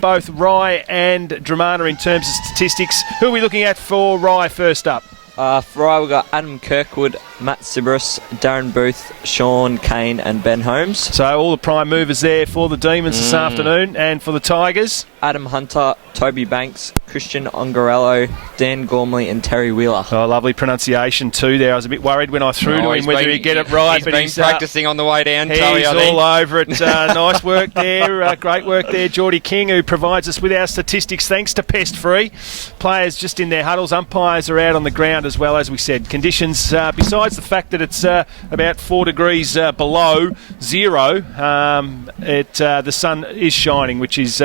both Rye and Dromana in terms of statistics. Who are we looking at for Rye first up? For Rye, we've got Adam Kirkwood, Matt Sibrus, Darren Booth, Sean Kane and Ben Holmes. So all the prime movers there for the Demons this afternoon. And for the Tigers? Adam Hunter, Toby Banks, Christian Ongarello, Dan Gormley and Terry Wheeler. Oh, lovely pronunciation too there. I was a bit worried when I threw to him whether he'd get it right. But he's practising on the way down, Tully, he's all over it. Nice work there. Great work there, Geordie King, who provides us with our statistics thanks to Pest Free. Players just in their huddles. Umpires are out on the ground as well, as we said. Conditions, besides the fact that it's about 4 degrees below zero, the sun is shining, which is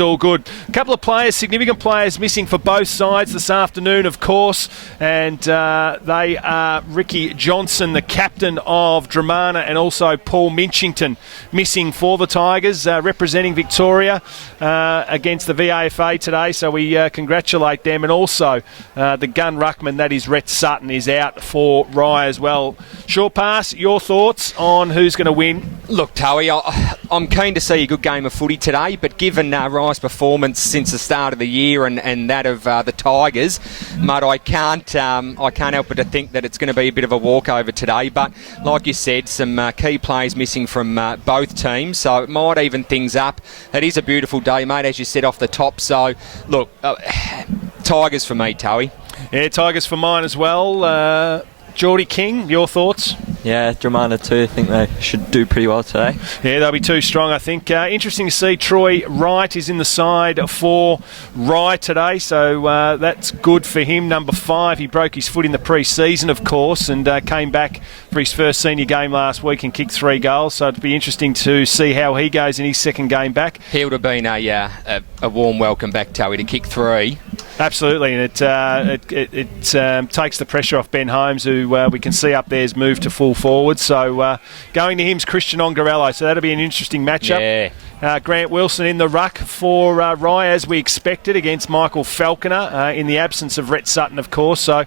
all good. A couple of players, significant players missing for both sides this afternoon, of course, and they are Ricky Johnson, the captain of Dromana, and also Paul Minchington missing for the Tigers, representing Victoria against the VAFA today, so we congratulate them. And also the gun ruckman, that is Rhett Sutton, is out for Rye as well. Short pass, your thoughts on who's going to win? Look, Toey, I'm keen to see a good game of footy today, but given Rye's performance since the start of the year and that of the Tigers, mate, I can't help but to think that it's going to be a bit of a walkover today. But like you said, some key players missing from both teams, so it might even things up. It is a beautiful day, mate, as you said off the top. So, look, Tigers for me, Toey. Yeah, Tigers for mine as well. Geordie King, your thoughts? Yeah, Dromana too. I think they should do pretty well today. Yeah, they'll be too strong, I think. Interesting to see Troy Wright is in the side for Rye today, so that's good for him. Number 5, he broke his foot in the pre-season, of course, and came back for his first senior game last week and kicked 3 goals, so it'd be interesting to see how he goes in his second game back. He would have been a warm welcome back, Toey, to kick 3. Absolutely, and it takes the pressure off Ben Holmes, who we can see up there has moved to full forward. So going to him's Christian Ongarello, so that'll be an interesting matchup. Yeah. Grant Wilson in the ruck for Rye, as we expected, against Michael Falconer, in the absence of Rhett Sutton, of course. So,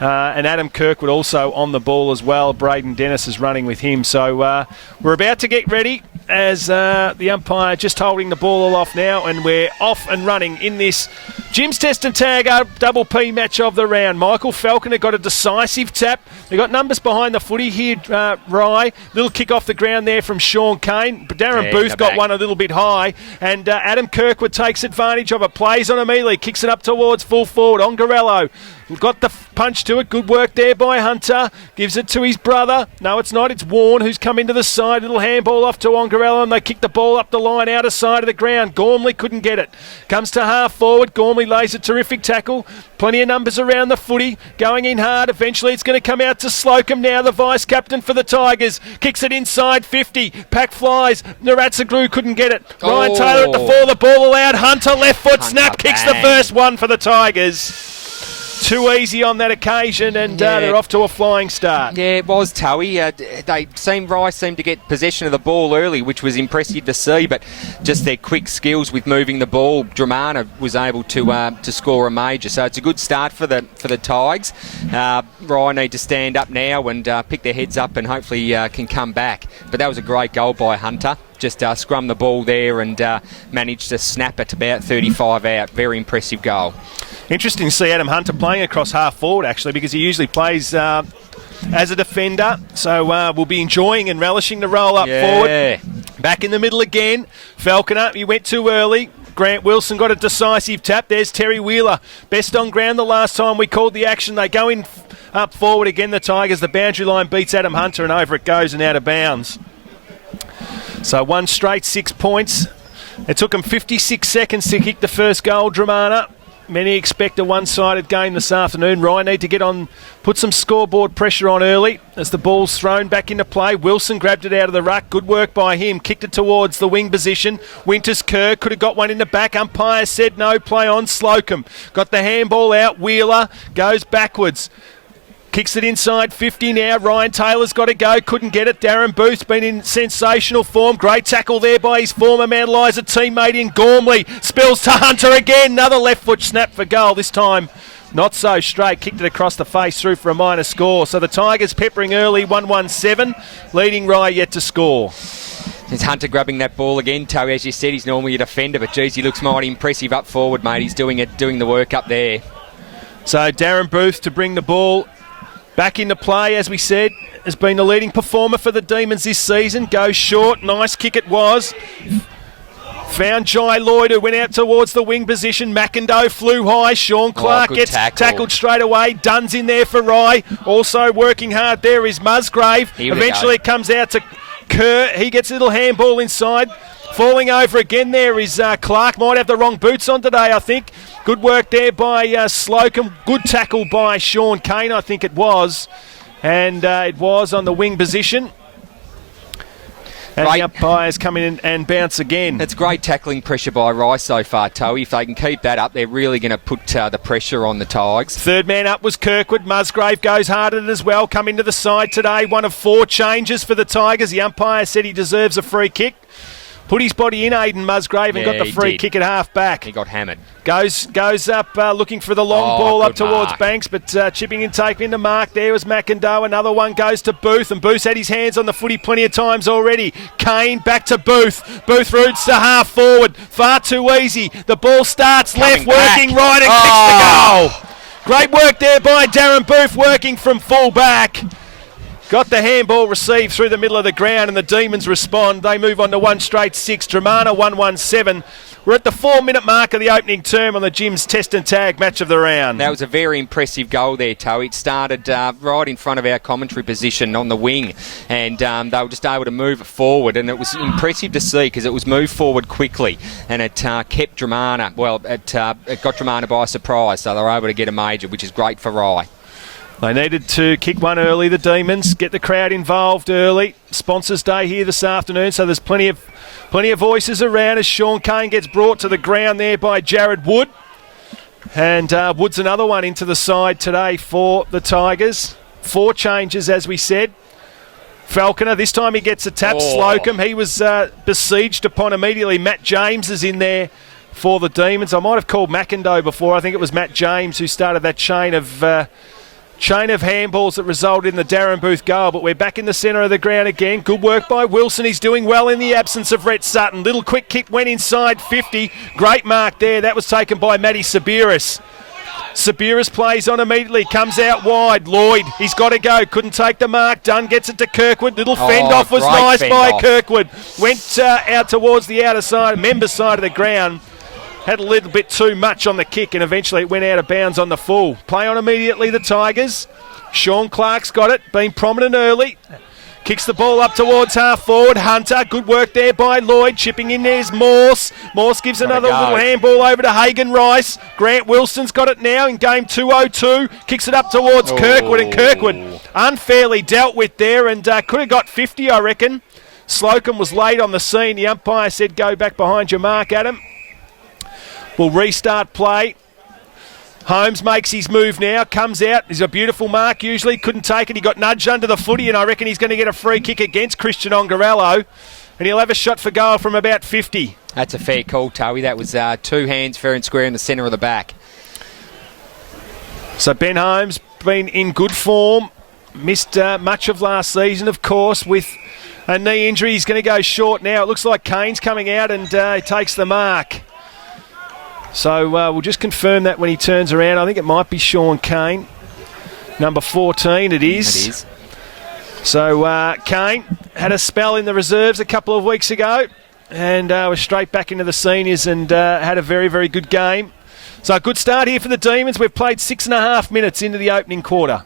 and Adam Kirkwood also on the ball as well. Braden Dennis is running with him. So we're about to get ready, as the umpire just holding the ball all off now, and we're off and running in this Jim's Test and Tag double P match of the round. Michael Falconer got a decisive tap. They got numbers behind the footy here, Rye. Little kick off the ground there from Sean Kane. Darren Booth got one a little bit high, and Adam Kirkwood takes advantage of it. Plays on immediately, kicks it up towards full forward. Ongarello got the punch to it. Good work there by Hunter. Gives it to his brother. No, it's not. It's Warren who's come into the side. Little handball off to Ongarello, and they kick the ball up the line, outer side of the ground. Gormley couldn't get it. Comes to half forward. Gormley lays a terrific tackle. Plenty of numbers around the footy. Going in hard. Eventually it's going to come out to Slocum now, the vice-captain for the Tigers. Kicks it inside 50. Pack flies. Naratsaglu couldn't get it. Ryan Taylor at the 4. The ball allowed. Hunter left foot snap. Kicks the first one for the Tigers. Too easy on that occasion, and they're off to a flying start. Yeah, it was, Toey. Rice seemed to get possession of the ball early, which was impressive to see, but just their quick skills with moving the ball, Dromana was able to score a major. So it's a good start for the Tigers. Rye need to stand up now and pick their heads up, and hopefully can come back. But that was a great goal by Hunter. Just scrum the ball there and managed to snap it about 35 out. Very impressive goal. Interesting to see Adam Hunter playing across half forward, actually, because he usually plays as a defender. So we'll be enjoying and relishing the roll up forward. Back in the middle again. Falconer, he went too early. Grant Wilson got a decisive tap. There's Terry Wheeler. Best on ground the last time we called the action. They go in up forward again, the Tigers. The boundary line beats Adam Hunter, and over it goes and out of bounds. So 1 straight 6 points. It took them 56 seconds to kick the first goal, Dromana. Many expect a one-sided game this afternoon. Ryan need to get on, put some scoreboard pressure on early as the ball's thrown back into play. Wilson grabbed it out of the ruck. Good work by him. Kicked it towards the wing position. Winters Kerr could have got one in the back. Umpire said no. Play on. Slocum got the handball out. Wheeler goes backwards. Kicks it inside 50 now. Ryan Taylor's got to go. Couldn't get it. Darren Booth's been in sensational form. Great tackle there by his former Mount Eliza teammate in Gormley. Spills to Hunter again. Another left foot snap for goal. This time not so straight. Kicked it across the face through for a minor score. So the Tigers peppering early 1-1-7. Leading Rye yet to score. Is Hunter grabbing that ball again, Toey? As you said, he's normally a defender, but geez, he looks mighty impressive up forward, mate. He's doing the work up there. So Darren Booth to bring the ball back into play, as we said, has been the leading performer for the Demons this season. Goes short, nice kick it was. Found Jai Lloyd, who went out towards the wing position. McIndoe flew high. Sean Clark gets tackled straight away. Dunn's in there for Rye. Also working hard there is Musgrave. Eventually it comes out to Kerr. He gets a little handball inside. Falling over again there is Clark. Might have the wrong boots on today, I think. Good work there by Slocum. Good tackle by Sean Kane, I think it was. And it was on the wing position. And the umpires come in and bounce again. It's great tackling pressure by Rice so far, Toey. If they can keep that up, they're really going to put the pressure on the Tigers. Third man up was Kirkwood. Musgrave goes hard at it as well. Come into the side today. One of 4 changes for the Tigers. The umpire said he deserves a free kick. Put his body in, Aidan Musgrave, and got the free kick at half back. He got hammered. Goes up looking for the long ball up towards Banks, but chipping in, taking into mark. There was McIndoe. Another one goes to Booth, and Booth's had his hands on the footy plenty of times already. Kane back to Booth. Booth roots to half forward. Far too easy. The ball starts left, working right, and kicks the goal. Great work there by Darren Booth, working from full back. Got the handball received through the middle of the ground, and the Demons respond. They move on to 1 straight 6. Dromana 1-1-7. We're at the 4-minute mark of the opening term on the Jim's Test and Tag match of the round. That was a very impressive goal there, Toe. It started right in front of our commentary position on the wing, and they were just able to move it forward, and it was impressive to see because it was moved forward quickly, and it kept Dromana, it got Dromana by surprise, so they were able to get a major, which is great for Rye. They needed to kick one early, the Demons, get the crowd involved early. Sponsors Day here this afternoon, so there's plenty of voices around as Sean Kane gets brought to the ground there by Jared Wood. And Wood's another one into the side today for the Tigers. 4 changes, as we said. Falconer, this time he gets a tap. Slocum, he was besieged upon immediately. Matt James is in there for the Demons. I might have called McIndoe before. I think it was Matt James who started that chain of handballs that resulted in the Darren Booth goal, but we're back in the centre of the ground again. Good work by Wilson. He's doing well in the absence of Rhett Sutton. Little quick kick went inside 50. Great mark there. That was taken by Matty Sabiris. Sabiris plays on immediately, comes out wide. Lloyd, he's got to go. Couldn't take the mark. Dunn gets it to Kirkwood. Little fend-off was nice by Kirkwood. Went out towards the outer side, member side of the ground. Had a little bit too much on the kick, and eventually it went out of bounds on the full. Play on immediately, the Tigers. Sean Clark's got it, been prominent early. Kicks the ball up towards half forward. Hunter, good work there by Lloyd. Chipping in there's Morse. Morse gives another little handball over to Hagan Rice. Grant Wilson's got it now in game 202. Kicks it up towards Kirkwood, and Kirkwood unfairly dealt with there, and could have got 50, I reckon. Slocum was late on the scene. The umpire said go back behind your mark, Adam. We'll restart play. Holmes makes his move now, comes out. He's a beautiful mark usually. Couldn't take it. He got nudged under the footy, and I reckon he's going to get a free kick against Christian Ongarello. And he'll have a shot for goal from about 50. That's a fair call, Toey. That was 2 hands fair and square in the centre of the back. So Ben Holmes been in good form. Missed much of last season, of course, with a knee injury. He's going to go short now. It looks like Kane's coming out, and he takes the mark. So we'll just confirm that when he turns around. I think it might be Sean Kane. Number 14 it is. It is. So Kane had a spell in the reserves a couple of weeks ago, and was straight back into the seniors and had a very, very good game. So a good start here for the Demons. We've played 6.5 minutes into the opening quarter.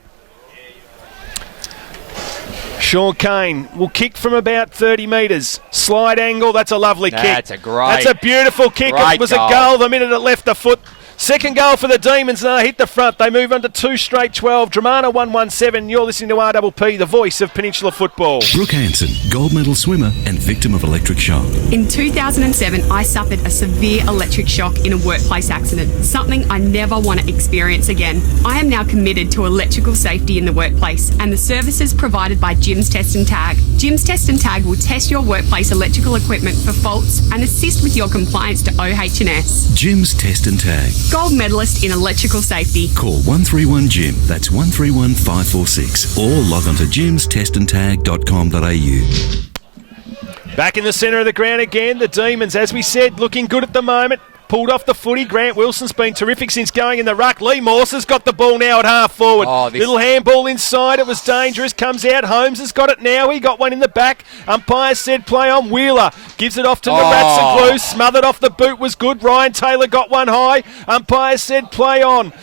Sean Kane will kick from about 30 metres. Slide angle, that's a lovely kick. That's a beautiful kick. It was a goal the minute it left the foot. Second goal for the Demons, and they hit the front. They move on to 2 straight 12. Dromana 1-1-7. You're listening to RPP, the voice of Peninsula football. Brooke Hanson, gold medal swimmer and victim of electric shock. In 2007, I suffered a severe electric shock in a workplace accident, something I never want to experience again. I am now committed to electrical safety in the workplace and the services provided by Jim's Test and Tag. Jim's Test and Tag will test your workplace electrical equipment for faults and assist with your compliance to OH&S. Jim's Test and Tag. Gold medalist in electrical safety. Call 131-JIM, that's 131-546, or log on to jimstestandtag.com.au. Back in the centre of the ground again, the Demons, as we said, looking good at the moment. Pulled off the footy. Grant Wilson's been terrific since going in the ruck. Lee Morse has got the ball now at half forward. Little handball inside. It was dangerous. Comes out. Holmes has got it now. He got one in the back. Umpire said play on. Wheeler gives it off to Naratsaglou. Smothered off the boot was good. Ryan Taylor got one high. Umpire said play on.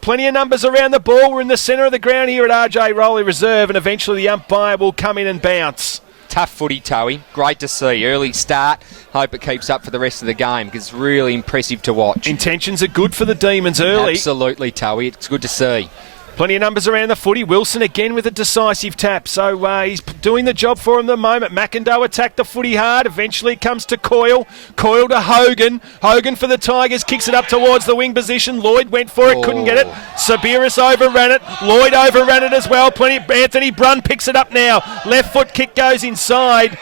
Plenty of numbers around the ball. We're in the centre of the ground here at RJ Rowley Reserve, and eventually the umpire will come in and bounce. Tough footy, Toey. Great to see. Early start. Hope it keeps up for the rest of the game because it's really impressive to watch. Intentions are good for the Demons early. Absolutely, Toey. It's good to see. Plenty of numbers around the footy. Wilson again with a decisive tap. So he's doing the job for him at the moment. McIndoe attacked the footy hard. Eventually it comes to Coyle. Coyle to Hogan. Hogan for the Tigers. Kicks it up towards the wing position. Lloyd went for it. Couldn't get it. Sabiris overran it. Lloyd overran it as well. Anthony Brunn picks it up now. Left foot kick goes inside.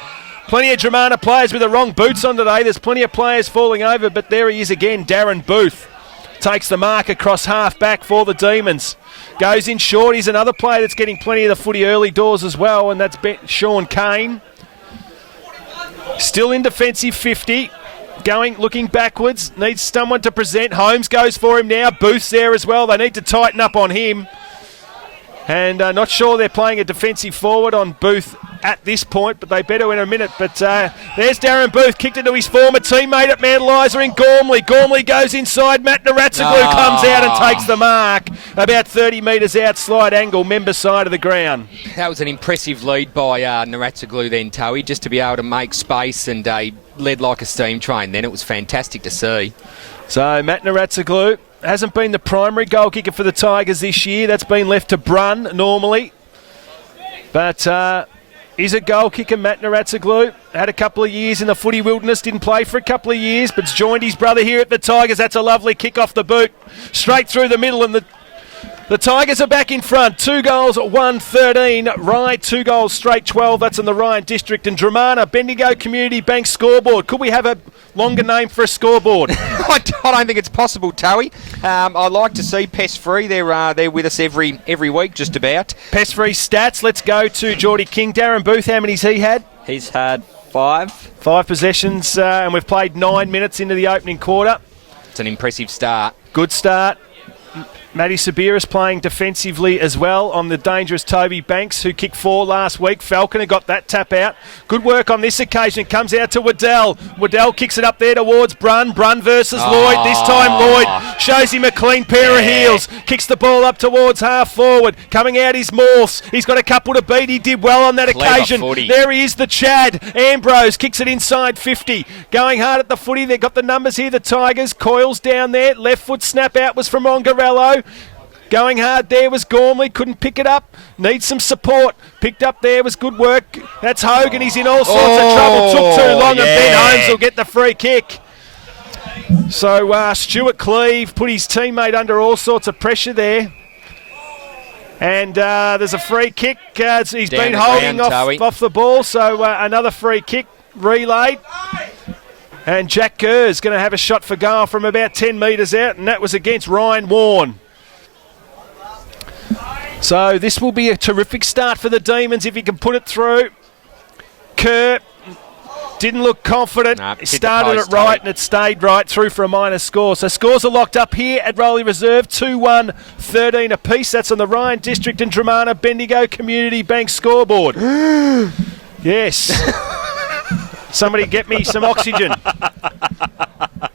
Plenty of Dromana players with the wrong boots on today. There's plenty of players falling over. But there he is again. Darren Booth takes the mark across half back for the Demons. Goes in short. He's another player that's getting plenty of the footy early doors as well, and that's Sean Kane. Still in defensive 50. Looking backwards. Needs someone to present. Holmes goes for him now. Booth's there as well. They need to tighten up on him. And not sure they're playing a defensive forward on Booth at this point, but they better in a minute. But there's Darren Booth, kicked it to his former teammate at Mount Eliza in Gormley. Gormley goes inside. Matt Naratsaglou comes out and takes the mark. About 30 metres out, slide angle, member side of the ground. That was an impressive lead by Naratsaglou then, Toey, just to be able to make space, and led like a steam train then. It was fantastic to see. So Matt Naratsaglou hasn't been the primary goal kicker for the Tigers this year. That's been left to Brunn normally. But is a goal kicker, Matt Naratsaglou. Had a couple of years in the footy wilderness, didn't play for a couple of years, but's joined his brother here at the Tigers. That's a lovely kick off the boot. Straight through the middle, and the Tigers are back in front. 2 goals, 1-13. Rye, 2 goals straight, 12. That's in the Ryan District. And Dromana, Bendigo Community Bank scoreboard. Could we have a longer name for a scoreboard? I don't think it's possible, Toey. I like to see Pest Free. They're with us every week, just about. Pest Free stats. Let's go to Geordie King. Darren Booth, how many's he had? He's had 5. 5 possessions, and we've played 9 minutes into the opening quarter. It's an impressive start. Good start. Matty Sabiris playing defensively as well on the dangerous Toby Banks, who kicked 4 last week. Falconer got that tap out. Good work on this occasion. Comes out to Waddell. Waddell kicks it up there towards Brunn. Brunn versus Lloyd. This time Lloyd shows him a clean pair of heels. Kicks the ball up towards half forward. Coming out is Morse. He's got a couple to beat. He did well on that occasion. Footy. There he is, the Chad. Ambrose kicks it inside 50. Going hard at the footy. They've got the numbers here, the Tigers. Coils down there. Left foot snap out was from Ongarello. Going hard there was Gormley, couldn't pick it up. Needs some support. Picked up there was good work. That's Hogan. He's in all sorts of trouble. Took too long, and Ben Holmes will get the free kick. So Stuart Cleve put his teammate under all sorts of pressure there. And there's a free kick. He's been holding off the ball, so another free kick relayed. And Jack Kerr's going to have a shot for goal from about 10 metres out, and that was against Ryan Warren. So this will be a terrific start for the Demons if he can put it through. Kerr didn't look confident. He started it right and it stayed right through for a minor score. So scores are locked up here at Rowley Reserve. 2-1, 13 apiece. That's on the Ryan District and Dromana Bendigo Community Bank scoreboard. Yes. Somebody get me some oxygen.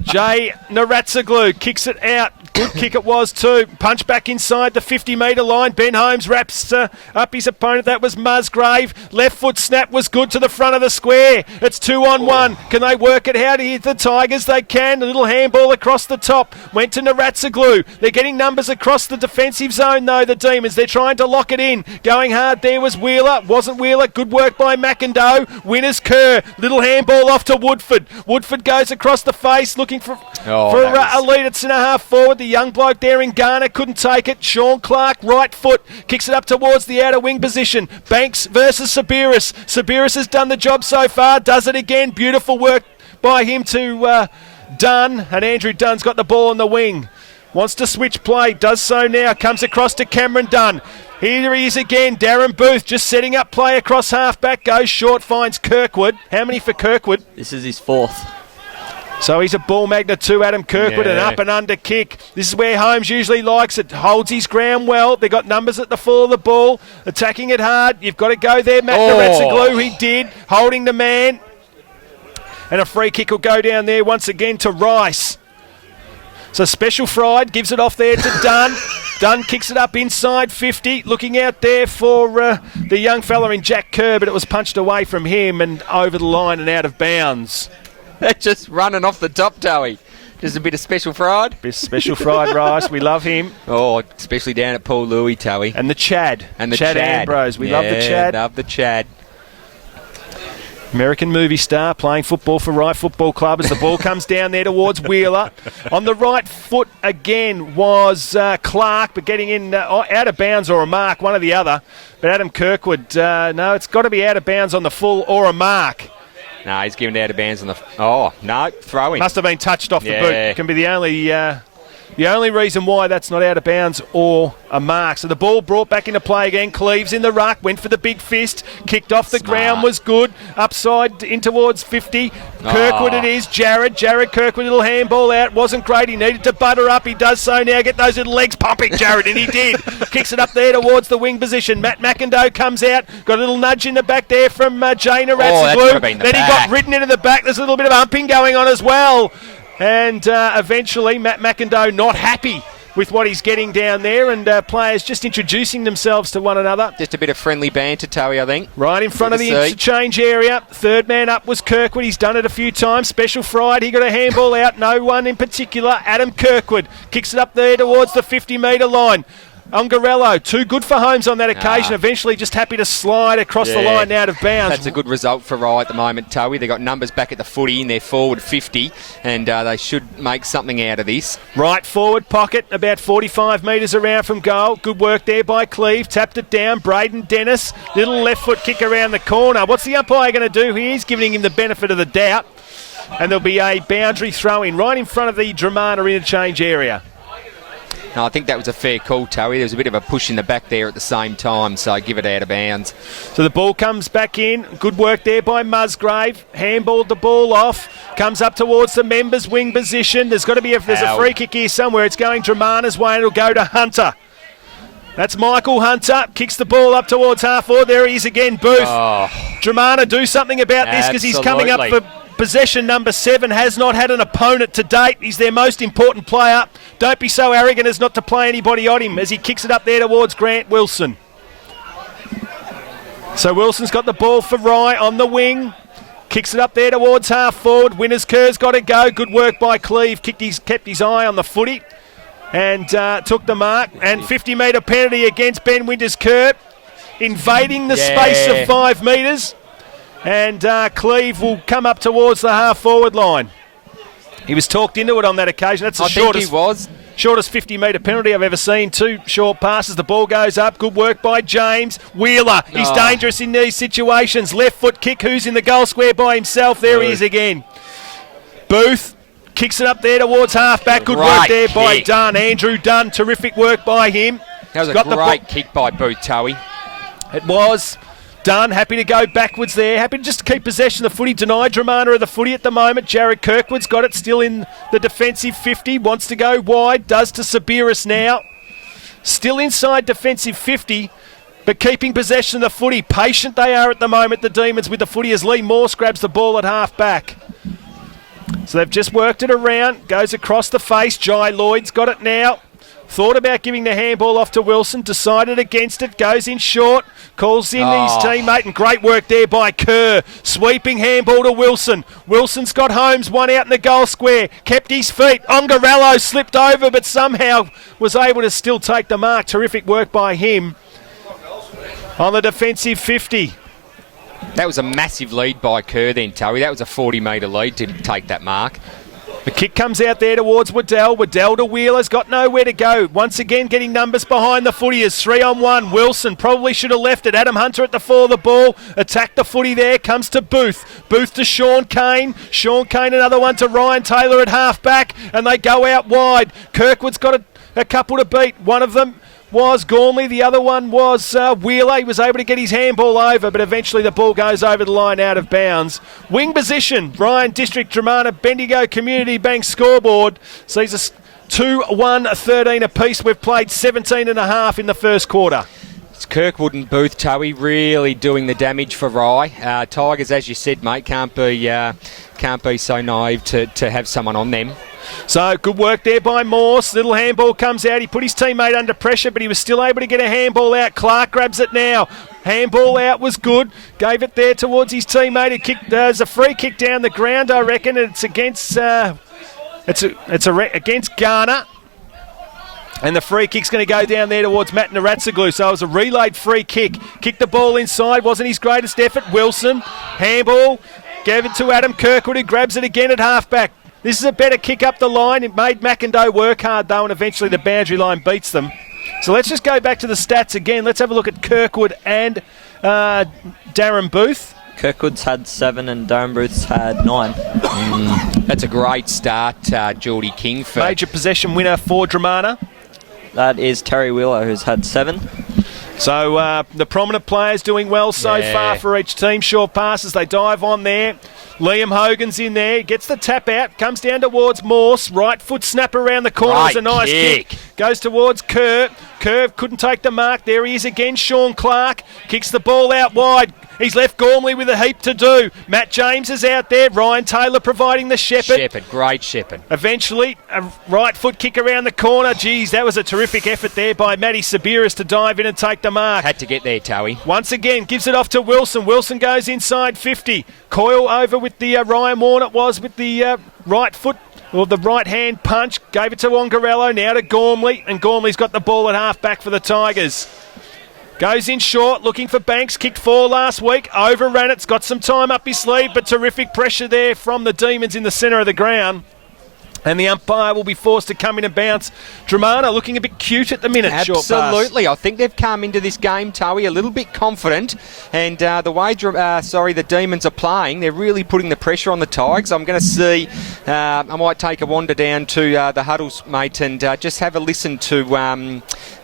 Jay Naratsaglou kicks it out. Good kick it was too. Punch back inside the 50-metre line. Ben Holmes wraps up his opponent. That was Musgrave. Left foot snap was good to the front of the square. It's 2-on-1. Can they work it out here? The Tigers, they can. A little handball across the top. Went to Naratsaglou. They're getting numbers across the defensive zone though, the Demons. They're trying to lock it in. Going hard there was Wheeler. Wasn't Wheeler. Good work by McIndoe. Winners Kerr. Little handball off to Woodford. Woodford goes across the face looking for a lead at centre half forward. The young bloke there in Ghana couldn't take it. Sean Clark, right foot, kicks it up towards the outer wing position. Banks versus Sabiris. Sabiris has done the job so far, does it again. Beautiful work by him to Dunn, and Andrew Dunn's got the ball on the wing. Wants to switch play. Does so now. Comes across to Cameron Dunn. Here he is again. Darren Booth just setting up play across half-back. Goes short. Finds Kirkwood. How many for Kirkwood? This is his 4th. So he's a ball magnet too, Adam Kirkwood, an up and under kick. This is where Holmes usually likes it. Holds his ground well. They got numbers at the fall of the ball. Attacking it hard. You've got to go there, Matt Naretsaglou. He did. Holding the man. And a free kick will go down there once again to Rice. So Special Fried gives it off there to Dunn. Dunn kicks it up inside 50. Looking out there for the young fella in Jack Kerr, but it was punched away from him and over the line and out of bounds. They're just running off the top, Towie. Just a bit of Special Fried. Special Fried Rice. We love him. Oh, especially down at Paul Louis, Towie. And the Chad. And the Chad Ambrose. We love the Chad. Love the Chad. American movie star playing football for Rye Football Club as the ball comes down there towards Wheeler. On the right foot again was Clark, but getting in out of bounds or a mark, one or the other. But Adam Kirkwood, no, it's got to be out of bounds on the full or a mark. No, he's given it out of bounds on the... Oh, no, throwing. Must have been touched off the boot. Can be the only reason why that's not out of bounds or a mark. So the ball brought back into play again. Cleves in the ruck, went for the big fist, kicked off the ground, was good. Upside in towards 50. Kirkwood it is. Jared Kirkwood, little handball out. Wasn't great. He needed to butter up. He does so now. Get those little legs pumping, Jared, and he did. Kicks it up there towards the wing position. Matt McIndoe comes out. Got a little nudge in the back there from Jane Naretsaglou. Then he got ridden into the back. There's a little bit of humping going on as well. And eventually, Matt McIndoe not happy with what he's getting down there, and players just introducing themselves to one another. Just a bit of friendly banter, Towie, I think. Right in front of the interchange area. Third man up was Kirkwood. He's done it a few times. Special Fried. He got a handball out. No one in particular. Adam Kirkwood kicks it up there towards the 50-metre line. Ungarello, too good for Holmes on that occasion. Eventually just happy to slide across the line out of bounds. That's a good result for Rye at the moment, Towie. They've got numbers back at the footy in their forward 50, and they should make something out of this. Right forward pocket, about 45 metres around from goal. Good work there by Cleve. Tapped it down. Braden Dennis. Little left foot kick around the corner. What's the umpire going to do here? He's giving him the benefit of the doubt. And there'll be a boundary throw-in right in front of the Dromana interchange area. No, I think that was a fair call, Towie. There was a bit of a push in the back there at the same time, so give it out of bounds. So the ball comes back in. Good work there by Musgrave. Handballed the ball off. Comes up towards the members' wing position. There's got to be there's a free kick here somewhere. It's going Dromana's way and it'll go to Hunter. That's Michael Hunter. Kicks the ball up towards half-forward. There he is again, Booth. Dromana, do something about this because he's coming up for possession number 7. Has not had an opponent to date. He's their most important player. Don't be so arrogant as not to play anybody on him as he kicks it up there towards Grant Wilson. So Wilson's got the ball for Rye on the wing. Kicks it up there towards half forward. Winners Kerr's got to go. Good work by Cleve. Kept his eye on the footy and took the mark. And 50-metre penalty against Ben Winters Kerr. Invading the space of 5 metres. And Cleve will come up towards the half-forward line. He was talked into it on that occasion. That's the shortest 50-metre penalty I've ever seen. 2 short passes. The ball goes up. Good work by James. Wheeler. He's dangerous in these situations. Left foot kick. Who's in the goal square by himself? There he is again. Booth kicks it up there towards half-back. Good work there by Dunn. Andrew Dunn. Terrific work by him. That was a great kick by Booth, Towie. It was. Dunn, happy to go backwards there. Happy to just keep possession of the footy. Denied Dromana of the footy at the moment. Jared Kirkwood's got it still in the defensive 50. Wants to go wide. Does to Sabiris now. Still inside defensive 50, but keeping possession of the footy. Patient they are at the moment, the Demons, with the footy as Lee Morse grabs the ball at half-back. So they've just worked it around. Goes across the face. Jai Lloyd's got it now. Thought about giving the handball off to Wilson. Decided against it. Goes in short. Calls in his teammate. And great work there by Kerr. Sweeping handball to Wilson. Wilson's got Holmes. One out in the goal square. Kept his feet. Ongarello slipped over but somehow was able to still take the mark. Terrific work by him on the defensive 50. That was a massive lead by Kerr then, Towie. That was a 40-metre lead to take that mark. The kick comes out there towards Waddell. Waddell to Wheeler's got nowhere to go. Once again getting numbers behind the footy is 3-on-1. Wilson probably should have left it. Adam Hunter at the fore of the ball. Attacked the footy there. Comes to Booth. Booth to Sean Kane. Sean Kane another one to Ryan Taylor at half back. And they go out wide. Kirkwood's got a couple to beat. One of them was Gormley, the other one was Wheeler. He was able to get his handball over, but eventually the ball goes over the line out of bounds. Wing position, Ryan District, Dromana, Bendigo Community Bank scoreboard sees us 2-1-13 apiece. We've played 17 and a half in the first quarter. It's Kirkwood and Booth, Towie, really doing the damage for Rye. Tigers, as you said, mate, can't be so naive to have someone on them. So good work there by Morse. Little handball comes out. He put his teammate under pressure, but he was still able to get a handball out. Clark grabs it now. Handball out was good. Gave it there towards his teammate. It kicked. There's a free kick down the ground, I reckon. And it's against. Against Garner. And the free kick's going to go down there towards Matt Naratsaglu. So it was a relayed free kick. Kicked the ball inside. Wasn't his greatest effort. Wilson. Handball. Gave it to Adam Kirkwood, who grabs it again at halfback. This is a better kick up the line. It made McIndoe work hard, though, and eventually the boundary line beats them. So let's just go back to the stats again. Let's have a look at Kirkwood and Darren Booth. Kirkwood's had 7 and Darren Booth's had 9. That's a great start, Geordie King. For Major possession winner for Dromana. That is Terry Wheeler, who's had 7. So the prominent players doing well so far for each team. Short passes, they dive on there. Liam Hogan's in there, gets the tap out, comes down towards Morse. Right foot snap around the corner. Right It's a nice kick. Goes towards Kerr. Kerr couldn't take the mark. There he is again, Sean Clark. Kicks the ball out wide. He's left Gormley with a heap to do. Matt James is out there. Ryan Taylor providing the shepherd. Great shepherd. Eventually, a right foot kick around the corner. Geez, that was a terrific effort there by Matty Sabiris to dive in and take the mark. Had to get there, Towie. Once again, gives it off to Wilson. Wilson goes inside 50. Coyle over with the Ryan Warren, it was, with the right foot. Well, the right-hand punch. Gave it to Wongarello. Now to Gormley. And Gormley's got the ball at half-back for the Tigers. Goes in short, looking for Banks. Kicked 4 last week. Overran it. Got some time up his sleeve, but terrific pressure there from the Demons in the centre of the ground. And the umpire will be forced to come in and bounce. Dromana looking a bit cute at the minute. Absolutely. I think they've come into this game, Towie, a little bit confident. And the way the Demons are playing, they're really putting the pressure on the Tigers. I'm going to see, I might take a wander down to the huddles, mate, and just have a listen to the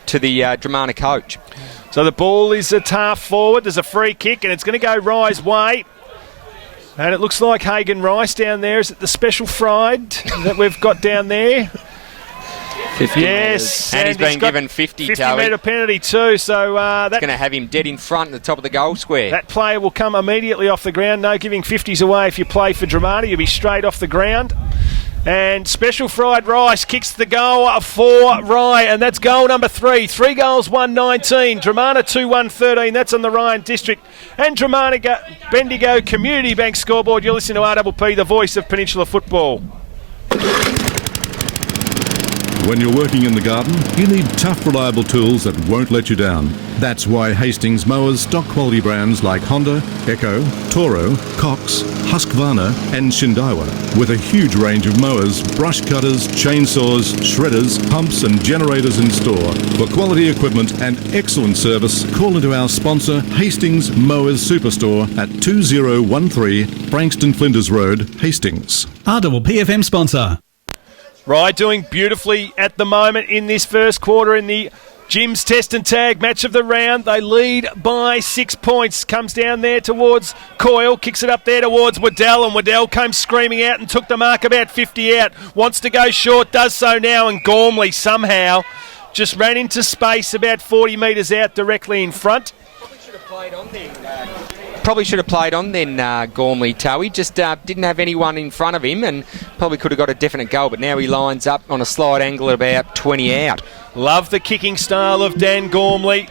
Dromana coach. So the ball is at half forward. There's a free kick, and it's going to go Rye's way. And it looks like Hagan Rice down there. Is it the special fried that we've got down there? 50 yes. And he's been given 50, 50-metre penalty too. So that's going to have him dead in front at the top of the goal square. That player will come immediately off the ground. No giving 50s away if you play for Dromana. You'll be straight off the ground. And Special Fried Rice kicks the goal for Rye, and that's goal number 3. 3 goals, 1-19. Dromana 2-1-13. That's on the Ryan District and Dromana Bendigo Community Bank scoreboard. You're listening to RPP, the voice of Peninsula football. When you're working in the garden, you need tough, reliable tools that won't let you down. That's why Hastings mowers stock quality brands like Honda, Echo, Toro, Cox, Husqvarna and Shindaiwa. With a huge range of mowers, brush cutters, chainsaws, shredders, pumps and generators in store. For quality equipment and excellent service, call into our sponsor Hastings Mowers Superstore at 2013 Frankston Flinders Road, Hastings. RPPFM sponsor. Rye doing beautifully at the moment in this first quarter in the Jim's Test and Tag match of the round. They lead by 6 points. Comes down there towards Coyle. Kicks it up there towards Waddell. And Waddell came screaming out and took the mark about 50 out. Wants to go short. Does so now. And Gormley somehow just ran into space about 40 metres out directly in front. Probably should have played on then, Gormley, Towie. Just didn't have anyone in front of him and probably could have got a definite goal, but now he lines up on a slight angle at about 20 out. Love the kicking style of Dan Gormley.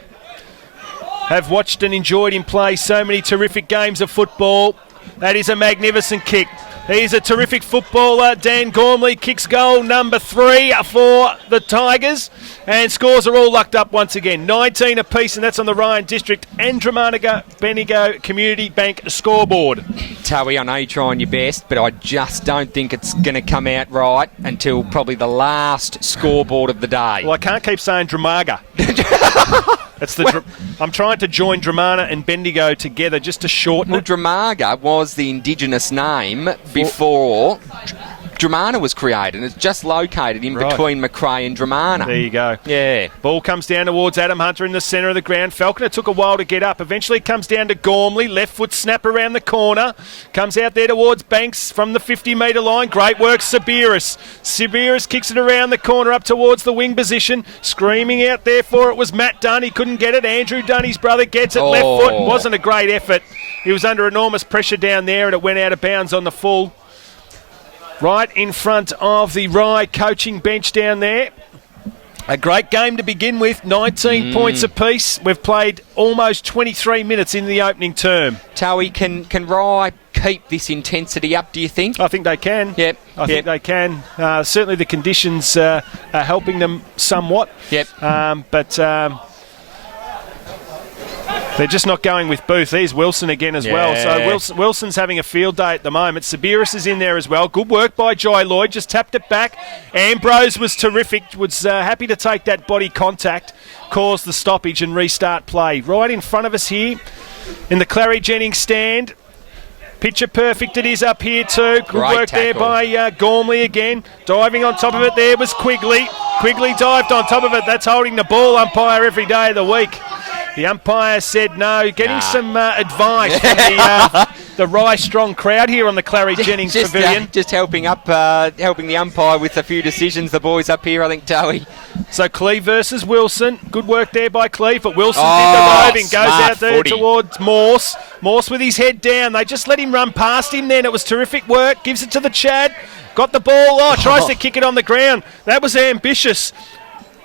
Have watched and enjoyed him play so many terrific games of football. That is a magnificent kick. He's a terrific footballer. Dan Gormley kicks goal number 3 for the Tigers. And scores are all lucked up once again. 19 apiece, and that's on the Ryan District and Dromana Bendigo Community Bank scoreboard. Towie, I know you're trying your best, but I just don't think it's going to come out right until probably the last scoreboard of the day. Well, I can't keep saying Dramaga. I'm trying to join Dromana and Bendigo together just to shorten it. Dramaga was the indigenous name before Dromana was created. It's just located in between Macrae and Dromana. There you go. Yeah. Ball comes down towards Adam Hunter in the centre of the ground. Falconer took a while to get up. Eventually comes down to Gormley. Left foot snap around the corner. Comes out there towards Banks from the 50-metre line. Great work, Sibiris. Sibiris kicks it around the corner up towards the wing position. Screaming out there for it was Matt Dunn. He couldn't get it. Andrew Dunn, his brother, gets it. Left foot. It wasn't a great effort. He was under enormous pressure down there and it went out of bounds on the full. Right in front of the Rye coaching bench down there. A great game to begin with, 19 points apiece. We've played almost 23 minutes in the opening term. Towie, can Rye keep this intensity up, do you think? I think they can. Yep. I think they can. Certainly the conditions are helping them somewhat. Yep. But they're just not going with Booth. There's Wilson again as well. So Wilson's having a field day at the moment. Sibiris is in there as well. Good work by Jai Lloyd. Just tapped it back. Ambrose was terrific. Was happy to take that body contact, cause the stoppage and restart play. Right in front of us here in the Clary Jennings stand. Picture perfect it is up here too. Good Great work tackle there by Gormley again. Diving on top of it there was Quigley. Quigley dived on top of it. That's holding the ball, umpire, every day of the week. The umpire said no. Getting some advice from the Rye strong crowd here on the Clary Jennings Pavilion. Just helping the umpire with a few decisions, the boys up here, I think, Towie. So Cleve versus Wilson. Good work there by Cleve, but Wilson did the roving. Goes out there towards Morse. Morse with his head down. They just let him run past him then. It was terrific work. Gives it to the Chad. Got the ball. Tries to kick it on the ground. That was ambitious.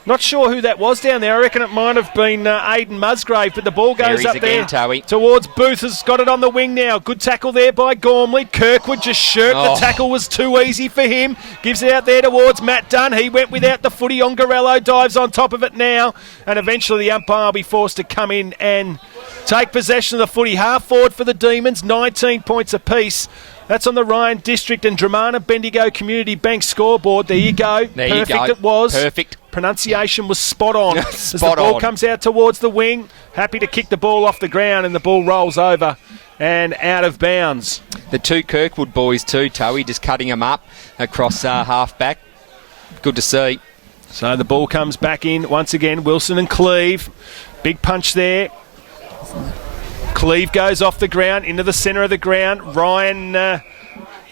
Not sure who that was down there. I reckon it might have been Aidan Musgrave, but the ball goes up there towards Booth. Has got it on the wing now. Good tackle there by Gormley. Kirkwood just shirked. The tackle was too easy for him. Gives it out there towards Matt Dunn. He went without the footy. Ongarello dives on top of it now. And eventually the umpire will be forced to come in and take possession of the footy. Half forward for the Demons. 19 points apiece. That's on the Ryan District and Dromana Bendigo Community Bank scoreboard. There you go. Perfect it was. Perfect. Pronunciation was spot on. As the ball comes out towards the wing, happy to kick the ball off the ground and the ball rolls over and out of bounds. The two Kirkwood boys too, Towie, just cutting them up across half-back. Good to see. So the ball comes back in once again. Wilson and Cleve. Big punch there. Cleve goes off the ground into the centre of the ground. Ryan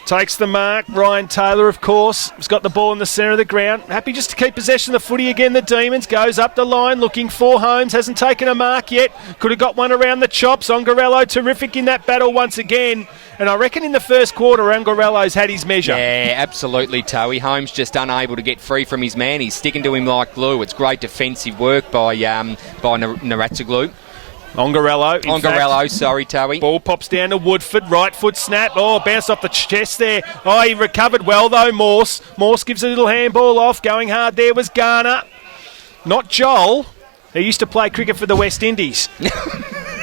takes the mark. Ryan Taylor, of course, has got the ball in the centre of the ground. Happy just to keep possession of the footy again. The Demons goes up the line looking for Holmes. Hasn't taken a mark yet. Could have got one around the chops. Ongarello terrific in that battle once again. And I reckon in the first quarter, Ongarello's had his measure. Yeah, absolutely, Towie. Holmes just unable to get free from his man. He's sticking to him like glue. It's great defensive work by Naratsaglu. Ongarello, sorry, Towie. Ball pops down to Woodford. Right foot snap. Bounced off the chest there. He recovered well, though, Morse. Morse gives a little handball off. Going hard there was Garner. Not Joel. He used to play cricket for the West Indies.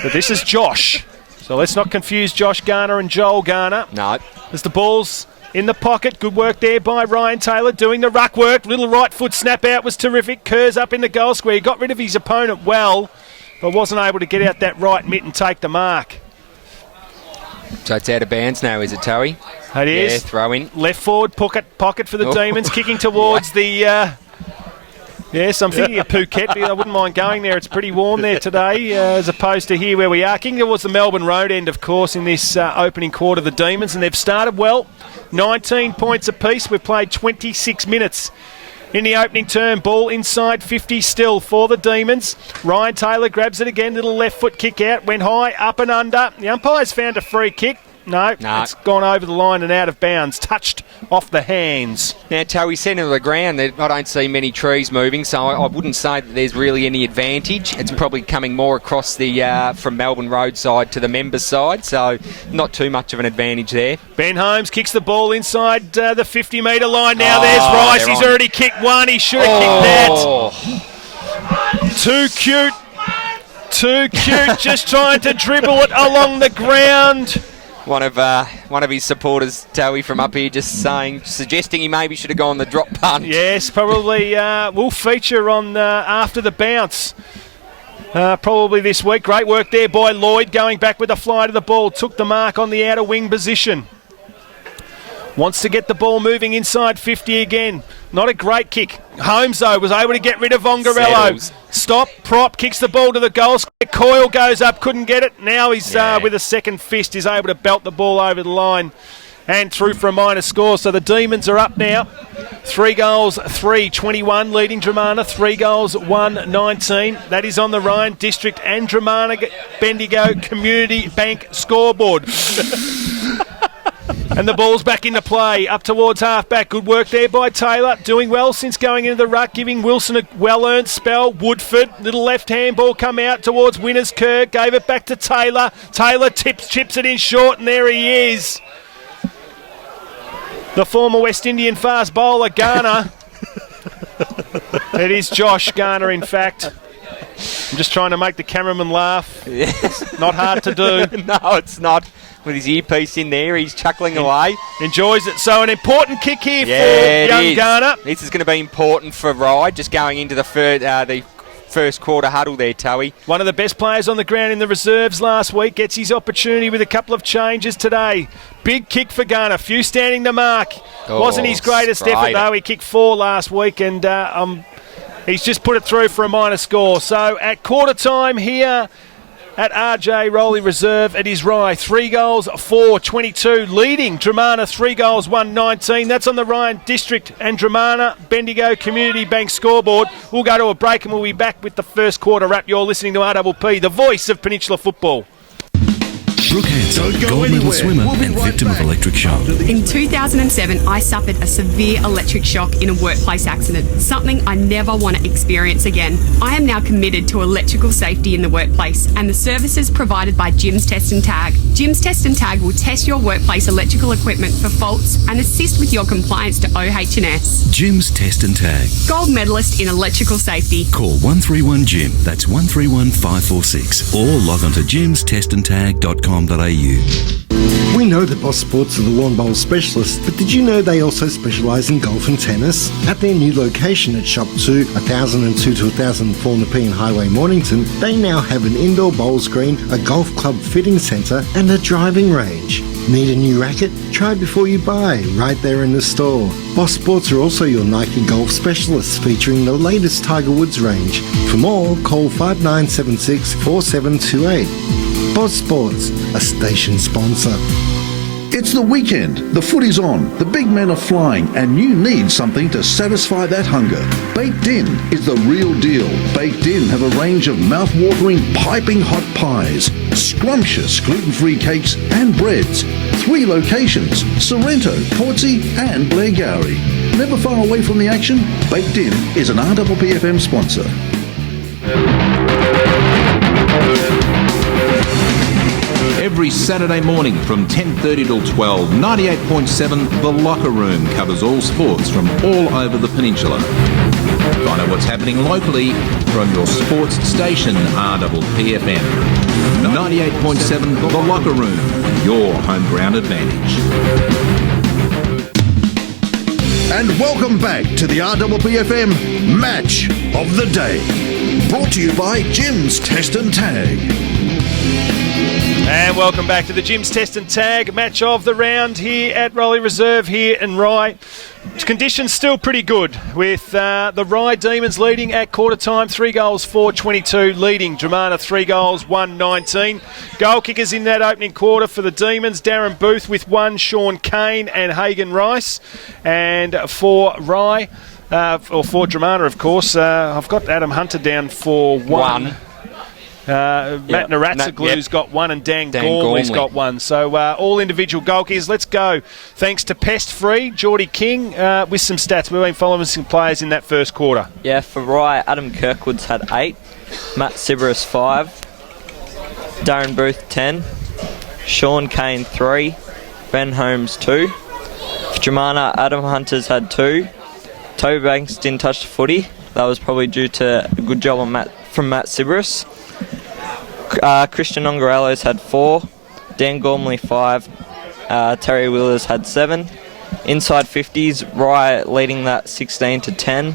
But this is Josh. So let's not confuse Josh Garner and Joel Garner. No. As the ball's in the pocket. Good work there by Ryan Taylor doing the ruck work. Little right foot snap out was terrific. Kerr's up in the goal square. He got rid of his opponent well, but wasn't able to get out that right mitt and take the mark. So it's out of bounds now, is it, Towie? It is. Yeah, throw in. Left forward pocket for the Demons, kicking towards the... Yes, I'm thinking of Phuket. I wouldn't mind going there. It's pretty warm there today, as opposed to here where we are. Kicking towards the Melbourne Road end, of course, in this opening quarter, the Demons, and they've started well. 19 points apiece. We've played 26 minutes. In the opening term, ball inside 50 still for the Demons. Ryan Taylor grabs it again. Little left foot kick out. Went high, up and under. The umpire's found a free kick. No, it's gone over the line and out of bounds. Touched off the hands. Now, Towie, centre of the ground, I don't see many trees moving, so I wouldn't say that there's really any advantage. It's probably coming more across the from Melbourne roadside to the members' side, so not too much of an advantage there. Ben Holmes kicks the ball inside the 50-metre line. Now there's Rice. He's already kicked one. He should have kicked that. Too cute. Just trying to dribble it along the ground. One of his supporters, Towie, from up here, just suggesting he maybe should have gone the drop punt. Yes, probably will feature on after the bounce. Probably this week. Great work there by Lloyd, going back with a fly to the ball. Took the mark on the outer wing position. Wants to get the ball moving inside 50 again. Not a great kick. Holmes, though, was able to get rid of Vongarello. Settles. Stop, prop, kicks the ball to the goal square. Coyle goes up, couldn't get it. Now he's with a second fist, is able to belt the ball over the line and through for a minor score. So the Demons are up now. 3 goals, 3-21, leading Dromana. 3 goals, 1-19. That is on the Ryan District and Dromana Bendigo Community Bank scoreboard. And the ball's back into play, up towards half-back. Good work there by Taylor. Doing well since going into the ruck, giving Wilson a well-earned spell. Woodford, little left-hand ball come out towards Winners Kerr. Gave it back to Taylor. Taylor chips it in short, and there he is. The former West Indian fast bowler, Garner. It is Josh Garner, in fact. I'm just trying to make the cameraman laugh. It's not hard to do. No, it's not. With his earpiece in there, he's chuckling away. Enjoys it. So an important kick here for young Garner. This is going to be important for Rye, just going into the first quarter huddle there, Towie. One of the best players on the ground in the reserves last week gets his opportunity with a couple of changes today. Big kick for Garner. Few standing the mark. Wasn't his greatest effort, though. He kicked 4 last week, and he's just put it through for a minor score. So at quarter time here at RJ Rowley Reserve, it is Rye 3 goals, 4-22, leading Dromana 3 goals, 1-19. That's on the Ryan District and Dromana Bendigo Community Bank scoreboard. We'll go to a break and we'll be back with the first quarter wrap. You're listening to RPP, the voice of Peninsula football. Brooke Hanson, gold medal swimmer and victim of electric shock. In 2007, I suffered a severe electric shock in a workplace accident, something I never want to experience again. I am now committed to electrical safety in the workplace and the services provided by Jim's Test and Tag. Jim's Test and Tag will test your workplace electrical equipment for faults and assist with your compliance to OH&S. Jim's Test and Tag. Gold medalist in electrical safety. Call 131-JIM, that's 131-546, or log on to jimstestandtag.com. We know that Boss Sports are the lawn bowl specialists, but did you know they also specialise in golf and tennis? At their new location at Shop 2, 1002 to 1004 Nepean Highway, Mornington, they now have an indoor bowl screen, a golf club fitting centre and a driving range. Need a new racket? Try before you buy, right there in the store. Boss Sports are also your Nike golf specialists, featuring the latest Tiger Woods range. For more, call 5976 4728. Boss Sports, a station sponsor. It's the weekend, the footy's on, the big men are flying, and you need something to satisfy that hunger. Baked In is the real deal. Baked In have a range of mouth-watering, piping hot pies, scrumptious gluten-free cakes and breads. 3 locations, Sorrento, Portsea and Blairgowrie. Never far away from the action, Baked In is an RPPFM sponsor. Every Saturday morning from 10:30 till 12, 98.7 The Locker Room covers all sports from all over the peninsula. Find out what's happening locally from your sports station, RPPFM. 98.7 The Locker Room, your home ground advantage. And welcome back to the RPPFM Match of the Day. Brought to you by Jim's Test and Tag. And welcome back to the Jim's Test and Tag match of the round here at Rowley Reserve here in Rye. Conditions still pretty good with the Rye Demons leading at quarter time, 3 goals, 4-22, leading Dromana 3 goals, 1-19. Goal kickers in that opening quarter for the Demons, Darren Booth with 1, Sean Kane and Hagan Rice. And for Rye, or for Dromana, of course, I've got Adam Hunter down for 1. Matt Naratsaglu's got one, and Dan Gormley's got one. So all individual goal kickers. Let's go. Thanks to Pest Free, Geordie King with some stats. We've been following some players in that first quarter. Yeah, for Rye, Adam Kirkwood's had 8, Matt Siberus 5, Darren Booth 10, Sean Kane 3, Ben Holmes 2. For Dromana, Adam Hunter's had 2. Toby Banks didn't touch the footy. That was probably due to a good job on from Matt Siberus. Christian Ongarello's had 4. Dan Gormley 5. Terry Wheeler's had 7. Inside 50s, Rye leading that 16-10.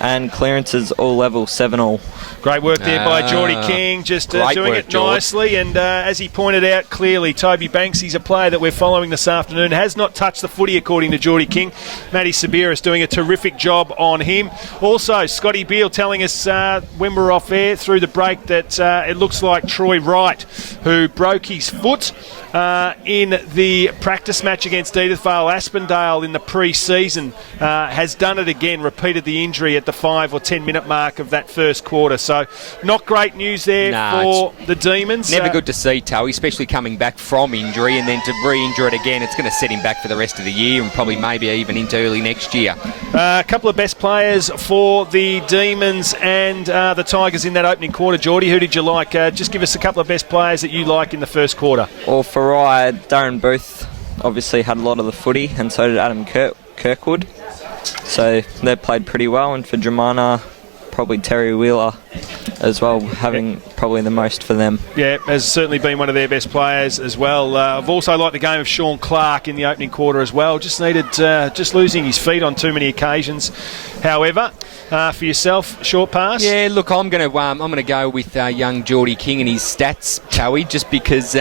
And clearances all level, 7-all. Great work there by Geordie King, just doing it nicely. And as he pointed out clearly, Toby Banks, he's a player that we're following this afternoon, has not touched the footy according to Geordie King. Matty Sabiris doing a terrific job on him. Also, Scotty Beale telling us when we're off air through the break that it looks like Troy Wright, who broke his foot in the practice match against Edithvale Aspendale in the pre-season, has done it again, repeated the injury at the 5 or 10 minute mark of that first quarter. So not great news there for the Demons. Never good to see, Toey, especially coming back from injury, and then to re-injure it again, it's going to set him back for the rest of the year and probably maybe even into early next year. A couple of best players for the Demons and the Tigers in that opening quarter. Geordie, who did you like? Just give us a couple of best players that you like in the first quarter. Well, for Rye, Darren Booth obviously had a lot of the footy, and so did Adam Kirkwood. So they played pretty well, and for Dromana, probably Terry Wheeler as well, having probably the most for them. Yeah, has certainly been one of their best players as well. I've also liked the game of Sean Clark in the opening quarter as well. Just losing his feet on too many occasions. However, for yourself, short pass? Yeah, look, I'm going to go with young Geordie King and his stats, Toey, just because.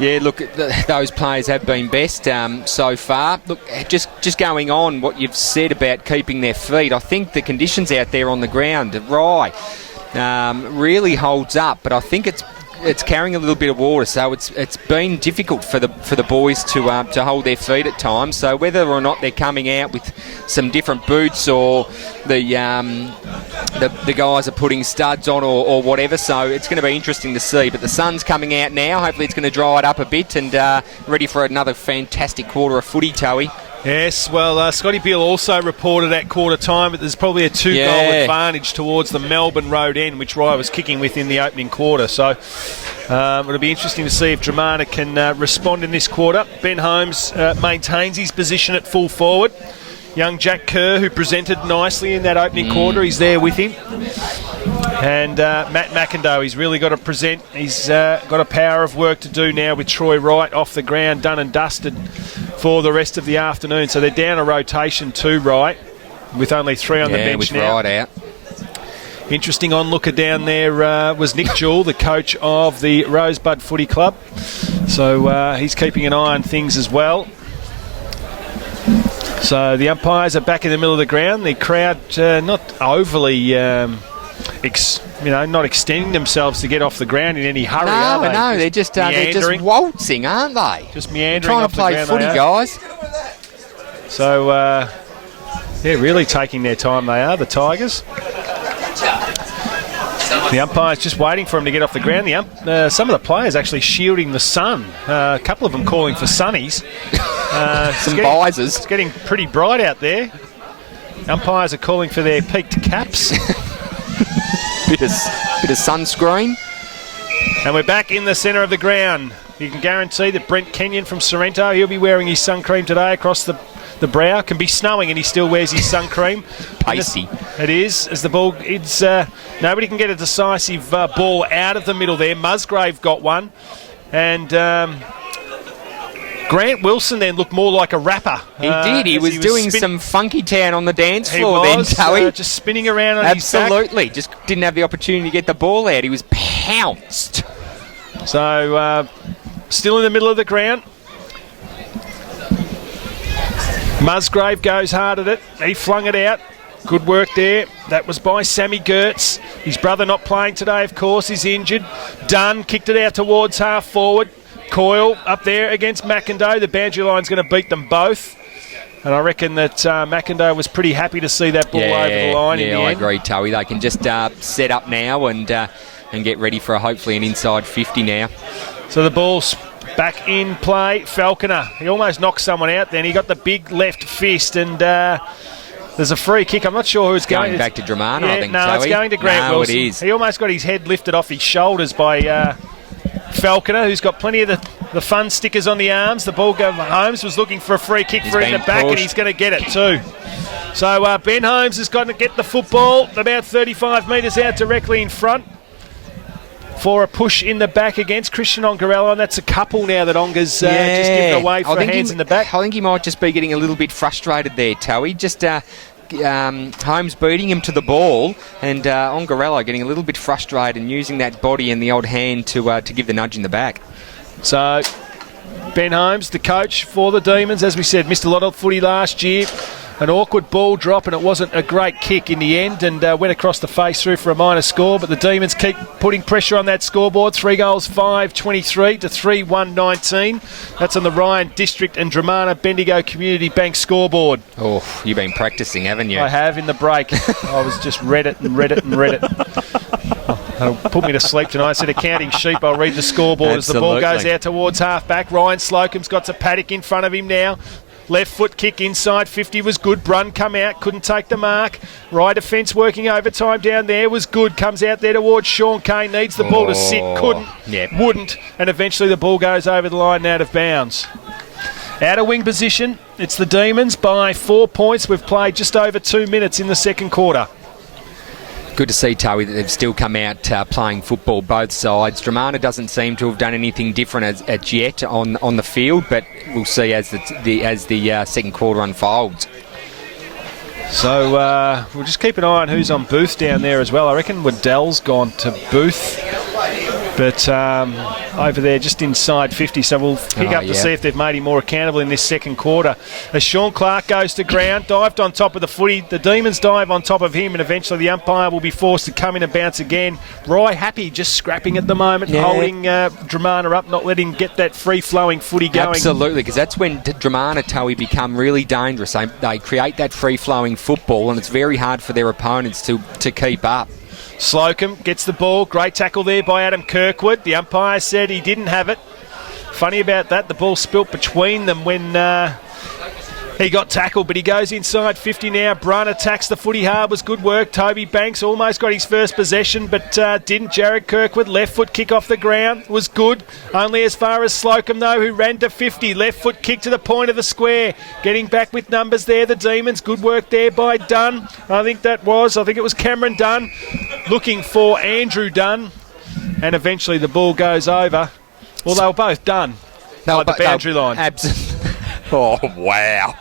Yeah, look, those players have been best so far. Look, just going on what you've said about keeping their feet, I think the conditions out there on the ground, Rye, really holds up, but I think it's carrying a little bit of water, so it's been difficult for the boys to hold their feet at times. So whether or not they're coming out with some different boots, or the guys are putting studs on, or whatever, so it's going to be interesting to see. But the sun's coming out now. Hopefully it's going to dry it up a bit, and ready for another fantastic quarter of footy, Toey. Yes, well, Scotty Beale also reported at quarter time that there's probably a 2-goal advantage towards the Melbourne road end, which Rye was kicking with in the opening quarter. So it'll be interesting to see if Dromana can respond in this quarter. Ben Holmes maintains his position at full forward. Young Jack Kerr, who presented nicely in that opening quarter, he's there with him. And Matt McIndoe, he's really got to present. He's got a power of work to do now with Troy Wright off the ground, done and dusted for the rest of the afternoon. So they're down a rotation to Wright, with only 3 on the bench with now. Wright out. Interesting onlooker down there was Nick Jewell, the coach of the Rosebud Footy Club. So he's keeping an eye on things as well. So the umpires are back in the middle of the ground. The crowd not overly, not extending themselves to get off the ground in any hurry. No, they're just waltzing, aren't they? Just meandering. Trying to play footy, guys. So they're really taking their time. They are, the Tigers. The umpire's just waiting for him to get off the ground. Some of the players actually shielding the sun. A couple of them calling for sunnies. Some visors. It's getting pretty bright out there. Umpires are calling for their peaked caps. bit of sunscreen. And we're back in the centre of the ground. You can guarantee that Brent Kenyon from Sorrento, he'll be wearing his sun cream today across the brow. Can be snowing and he still wears his sun cream. Pasty. It is, as the ball, nobody can get a decisive ball out of the middle there. Musgrave got one. And Grant Wilson then looked more like a rapper. He did. He was doing some funky town on the dance floor then, Toey. Just spinning around on his back. Absolutely. Just didn't have the opportunity to get the ball out. He was pounced. So, still in the middle of the ground. Musgrave goes hard at it. He flung it out. Good work there. That was by Sammy Gertz. His brother not playing today, of course. He's injured. Dunn kicked it out towards half forward. Coyle up there against McIndoe. The boundary line's going to beat them both. And I reckon that McIndoe was pretty happy to see that ball over the line in the end. I agree, Toey. They can just set up now and and get ready for hopefully an inside 50 now. So the ball's back in play. Falconer, he almost knocked someone out then. He got the big left fist, and there's a free kick. I'm not sure who's going. Back to Dromana, I think. No, it's going to Grant Wilson. It is. He almost got his head lifted off his shoulders by Falconer, who's got plenty of the fun stickers on the arms. The ball goes. Holmes was looking for a free kick for in the back, and he's going to get it too. So Ben Holmes has got to get the football about 35 metres out directly in front for a push in the back against Christian Ongarello, and that's a couple now that Onga's just given away for hands in the back. I think he might just be getting a little bit frustrated there, Towie. Just Holmes beating him to the ball, and Ongarello getting a little bit frustrated and using that body and the odd hand to give the nudge in the back. So Ben Holmes, the coach for the Demons, as we said, missed a lot of footy last year. An awkward ball drop, and it wasn't a great kick in the end, and went across the face through for a minor score, but the Demons keep putting pressure on that scoreboard. 3 goals, 5-23 to 3-1-19. That's on the Ryan District and Dromana Bendigo Community Bank scoreboard. Oh, you've been practising, haven't you? I have in the break. I was just read it. It'll put me to sleep tonight. Instead of counting sheep, I'll read the scoreboard. Absolutely. As the ball goes out towards half-back. Ryan Slocum's got a paddock in front of him now. Left foot kick inside 50 was good. Brun come out, couldn't take the mark. Right defence working overtime down there was good. Comes out there towards Sean Kane. Needs the ball to sit. Couldn't. Yep. Wouldn't. And eventually the ball goes over the line and out of bounds. Out of wing position, it's the Demons by 4 points. We've played just over 2 minutes in the second quarter. Good to see, Towie, that they've still come out playing football both sides. Dromana doesn't seem to have done anything different as yet on the field, but we'll see as the second quarter unfolds. So we'll just keep an eye on who's on Booth down there as well. I reckon Waddell's gone to Booth, but over there just inside 50, so we'll pick up to see if they've made him more accountable in this second quarter. As Sean Clark goes to ground, dived on top of the footy, the Demons dive on top of him, and eventually the umpire will be forced to come in and bounce again. Rye Happy just scrapping at the moment, holding Dromana up, not letting him get that free-flowing footy going. Absolutely, because that's when Dromana, Towie, become really dangerous. They create that free-flowing football, and it's very hard for their opponents to keep up. Slocum gets the ball. Great tackle there by Adam Kirkwood. The umpire said he didn't have it. Funny about that, the ball spilt between them when he got tackled, but he goes inside 50 now. Brun attacks the footy hard. Was good work. Toby Banks almost got his first possession, but didn't. Jared Kirkwood, left foot kick off the ground. Was good. Only as far as Slocum, though, who ran to 50. Left foot kick to the point of the square. Getting back with numbers there, the Demons. Good work there by Dunn. I think it was Cameron Dunn looking for Andrew Dunn. And eventually the ball goes over. Well, they were both done by the boundary line. Absolutely. Oh, wow.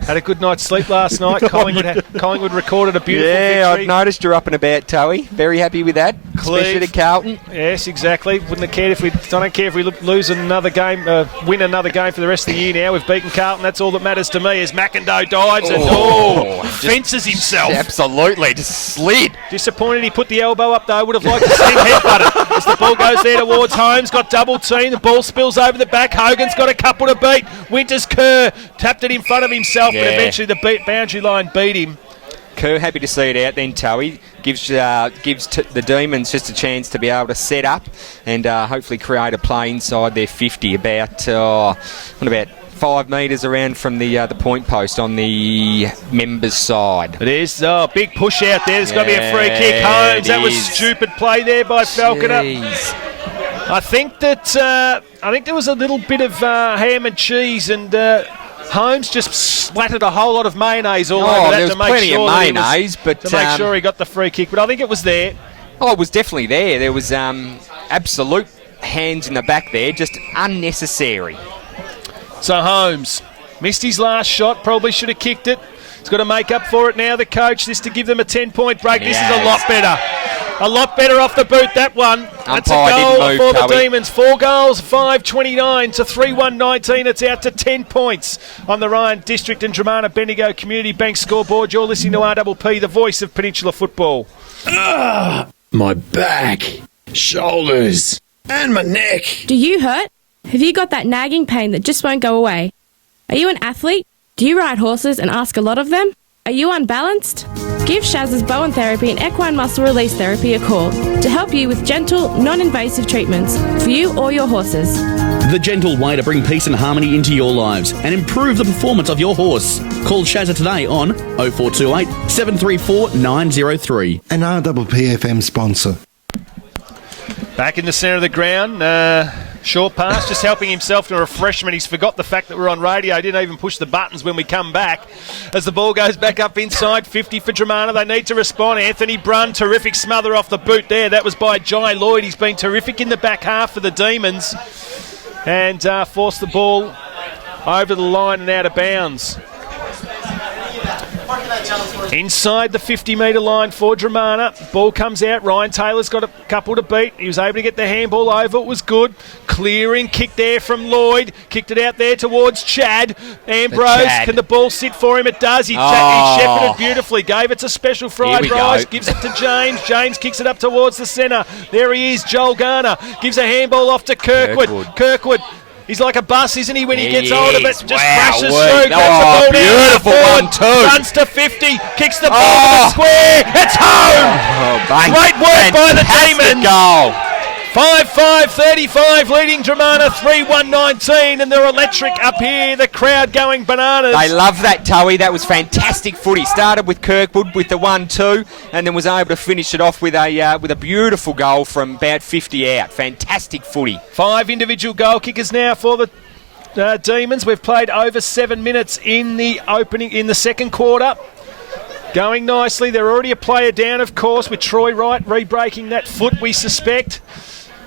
Had a good night's sleep last night. Collingwood recorded a beautiful victory. Yeah, I've noticed you're up and about, Towie. Very happy with that. Especially to Carlton. Yes, exactly. Wouldn't have cared I don't care if we lose another game, win another game for the rest of the year now. We've beaten Carlton. That's all that matters to me as McIndoe dives and fences himself. Absolutely, just slid. Disappointed he put the elbow up though. Would have liked to see him headbutt it. As the ball goes there towards Holmes. Got double team. The ball spills over the back. Hogan's got a couple to beat. Winters Kerr tapped it in front of himself, but eventually the boundary line beat him. Kerr happy to see it out then, Towie. Gives the Demons just a chance to be able to set up and hopefully create a play inside their 50 about 5 metres around from the point post on the members' side. It is. Oh, big push out there. There's got to be a free kick. Holmes. That was stupid play there by Falconer. I think there was a little bit of ham and cheese and Holmes just splattered a whole lot of mayonnaise all over that to make sure make sure he got the free kick. But I think it was there. Oh, it was definitely there. There was absolute hands in the back there, just unnecessary. So Holmes missed his last shot, probably should have kicked it. He's got to make up for it now, the coach, this to give them a 10-point break. This is a lot better. A lot better off the boot, that one. That's a goal for the Demons. 4 goals, 5-29 to 3-1-19. It's out to 10 points on the Ryan District and Dromana Bendigo Community Bank scoreboard. You're listening to RPP, the voice of Peninsula football. My back, shoulders, and my neck. Do you hurt? Have you got that nagging pain that just won't go away? Are you an athlete? Do you ride horses and ask a lot of them? Are you unbalanced? Give Shaz's Bowen Therapy and Equine Muscle Release Therapy a call to help you with gentle, non-invasive treatments for you or your horses. The gentle way to bring peace and harmony into your lives and improve the performance of your horse. Call Shazza today on 0428 734 903. An RPPFM sponsor. Back in the centre of the ground. Short pass, just helping himself to a refreshment. He's forgot the fact that we're on radio. He didn't even push the buttons when we come back. As the ball goes back up inside, 50 for Dromana. They need to respond. Anthony Brunn, terrific smother off the boot there. That was by Jai Lloyd. He's been terrific in the back half for the Demons. And forced the ball over the line and out of bounds. Inside the 50-metre line for Dromana. Ball comes out. Ryan Taylor's got a couple to beat. He was able to get the handball over. It was good. Clearing kick there from Lloyd. Kicked it out there towards Chad. Ambrose, can the ball sit for him? It does. He shepherded beautifully. Gave it to Special Fried Rice. Gives it to James. James kicks it up towards the centre. There he is. Joel Garner gives a handball off to Kirkwood. He's like a bus, isn't he, when he gets hold of it? Just crashes through, grabs the ball down forward, runs to 50, kicks the ball to the square. It's home! Great work by the Demons. Goal. 5-5-35 leading Dromana 3-1-19, and they're electric up here. The crowd going bananas. They love that, Toey. That was fantastic footy. Started with Kirkwood with the 1-2, and then was able to finish it off with a beautiful goal from about 50 out. Fantastic footy. 5 individual goal kickers now for the Demons. We've played over 7 minutes in the second quarter. Going nicely. They're already a player down, of course, with Troy Wright re-breaking that foot, we suspect.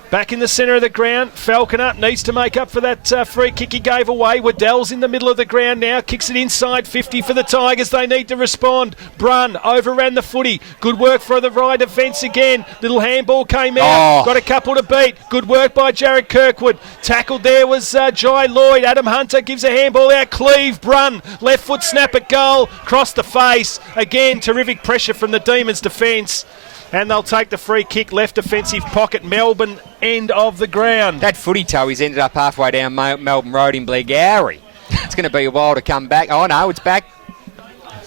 Back in the centre of the ground, Falconer needs to make up for that free kick he gave away. Waddell's in the middle of the ground now, kicks it inside 50 for the Tigers. They need to respond. Brunn overran the footy. Good work for the right defence again. Little handball came out. Got a couple to beat. Good work by Jared Kirkwood. Tackled there was Jai Lloyd. Adam Hunter gives a handball out. Cleave, Brunn, left foot snap at goal. Cross the face. Again, terrific pressure from the Demons defence. And they'll take the free kick, left defensive pocket, Melbourne end of the ground. That footy toe, he's ended up halfway down Melbourne Road in Blairgowrie. It's going to be a while to come back. Oh, no, it's back.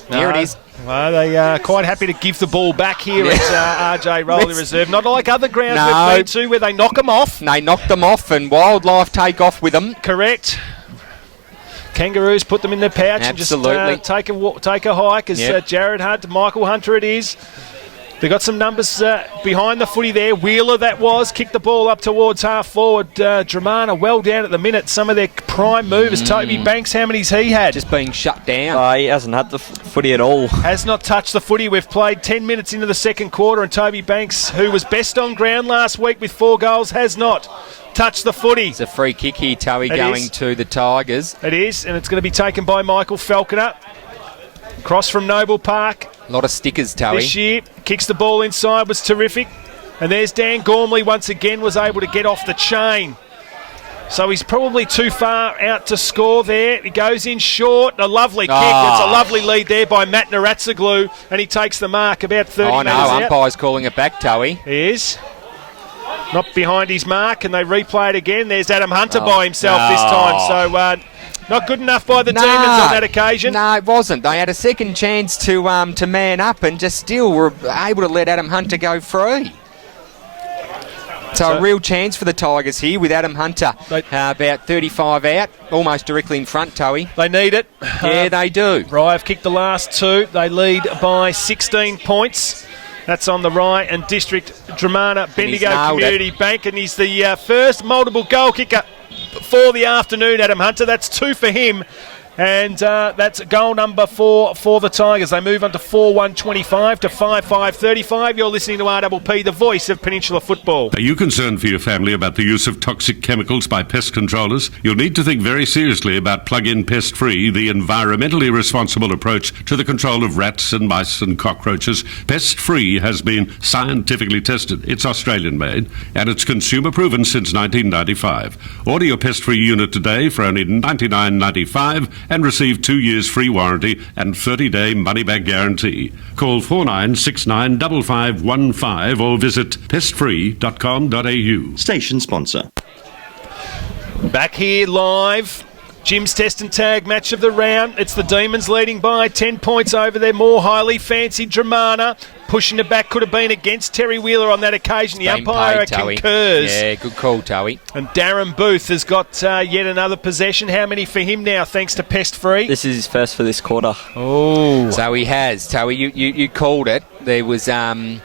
Here it is. Well, they are quite happy to give the ball back here at RJ Rowley Reserve. Not like other grounds we've been to where they knock them off. They knock them off and Wildlife take off with them. Correct. Kangaroos put them in their pouch and just take a hike as Jared Hunt, Michael Hunter it is. They've got some numbers behind the footy there. Wheeler that was, kicked the ball up towards half forward. Dromana well down at the minute. Some of their prime movers. Toby Banks, how many's he had? Just being shut down. He hasn't had the footy at all. Has not touched the footy. We've played 10 minutes into the second quarter, and Toby Banks, who was best on ground last week with 4 goals, has not touched the footy. It's a free kick here, Toey, going to the Tigers. It is, and it's going to be taken by Michael Falconer. Cross from Noble Park. A lot of stickers, Toey. This year, kicks the ball inside, was terrific. And there's Dan Gormley once again, was able to get off the chain. So he's probably too far out to score there. He goes in short. A lovely kick. It's a lovely lead there by Matt Naratsoglu, and he takes the mark about 30 metres out. Umpire's calling it back, Toey. He is. Not behind his mark, and they replay it again. There's Adam Hunter by himself this time. So not good enough by the Demons on that occasion. No, it wasn't. They had a second chance to man up and just still were able to let Adam Hunter go free. So a real chance for the Tigers here with Adam Hunter about 35 out, almost directly in front, Toey. They need it. Yeah, they do. Rye have kicked the last 2. They lead by 16 points. That's on the Rye and District Dromana Bendigo Community Bank, and he's the first multiple goal kicker for the afternoon, Adam Hunter. That's 2 for him. And that's goal number 4 for the Tigers. They move on to 4-1-25 to 5-5-35. You're listening to RPP, the voice of Peninsula football. Are you concerned for your family about the use of toxic chemicals by pest controllers? You'll need to think very seriously about Plug-in Pest Free, the environmentally responsible approach to the control of rats and mice and cockroaches. Pest Free has been scientifically tested. It's Australian-made, and it's consumer-proven since 1995. Order your Pest Free unit today for only $99.95 and receive 2 years free warranty and 30-day money-back guarantee. Call 49695515 or visit pestfree.com.au. Station sponsor. Back here live Jim's test and tag match of the round. It's the Demons leading by 10 points over their more highly fancied Dromana. Pushing it back could have been against Terry Wheeler on that occasion. The umpire concurs. Yeah, good call, Towie. And Darren Booth has got yet another possession. How many for him now, thanks to Pest Free? This is his first for this quarter. Oh. So he has. Towie, you called it. There was an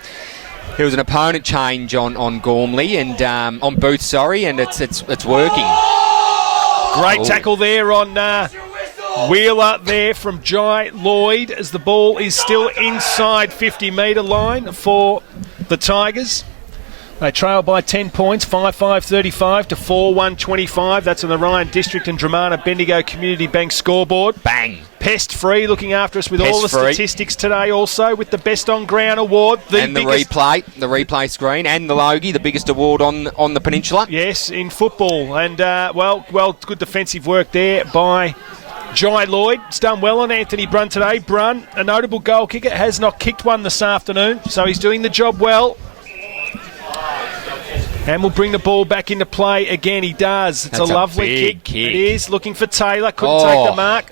opponent change on Gormley and on Booth, sorry, and it's working. Great tackle there on Wheeler there from Jai Lloyd as the ball is still inside 50-metre line for the Tigers. They trail by 10 points, 5-5-35 to 4-1-25. That's on the Ryan District and Dromana Bendigo Community Bank scoreboard. Bang. Pest Free looking after us with all the statistics today also with the Best On Ground award. The replay screen and the Logie, the biggest award on the peninsula. Yes, in football. And, good defensive work there by Jai Lloyd. It's done well on Anthony Brun today. Brun, a notable goal kicker, has not kicked one this afternoon, so he's doing the job well. And we'll bring the ball back into play again. He does. It's a lovely kick. It is. Looking for Taylor. Couldn't take the mark.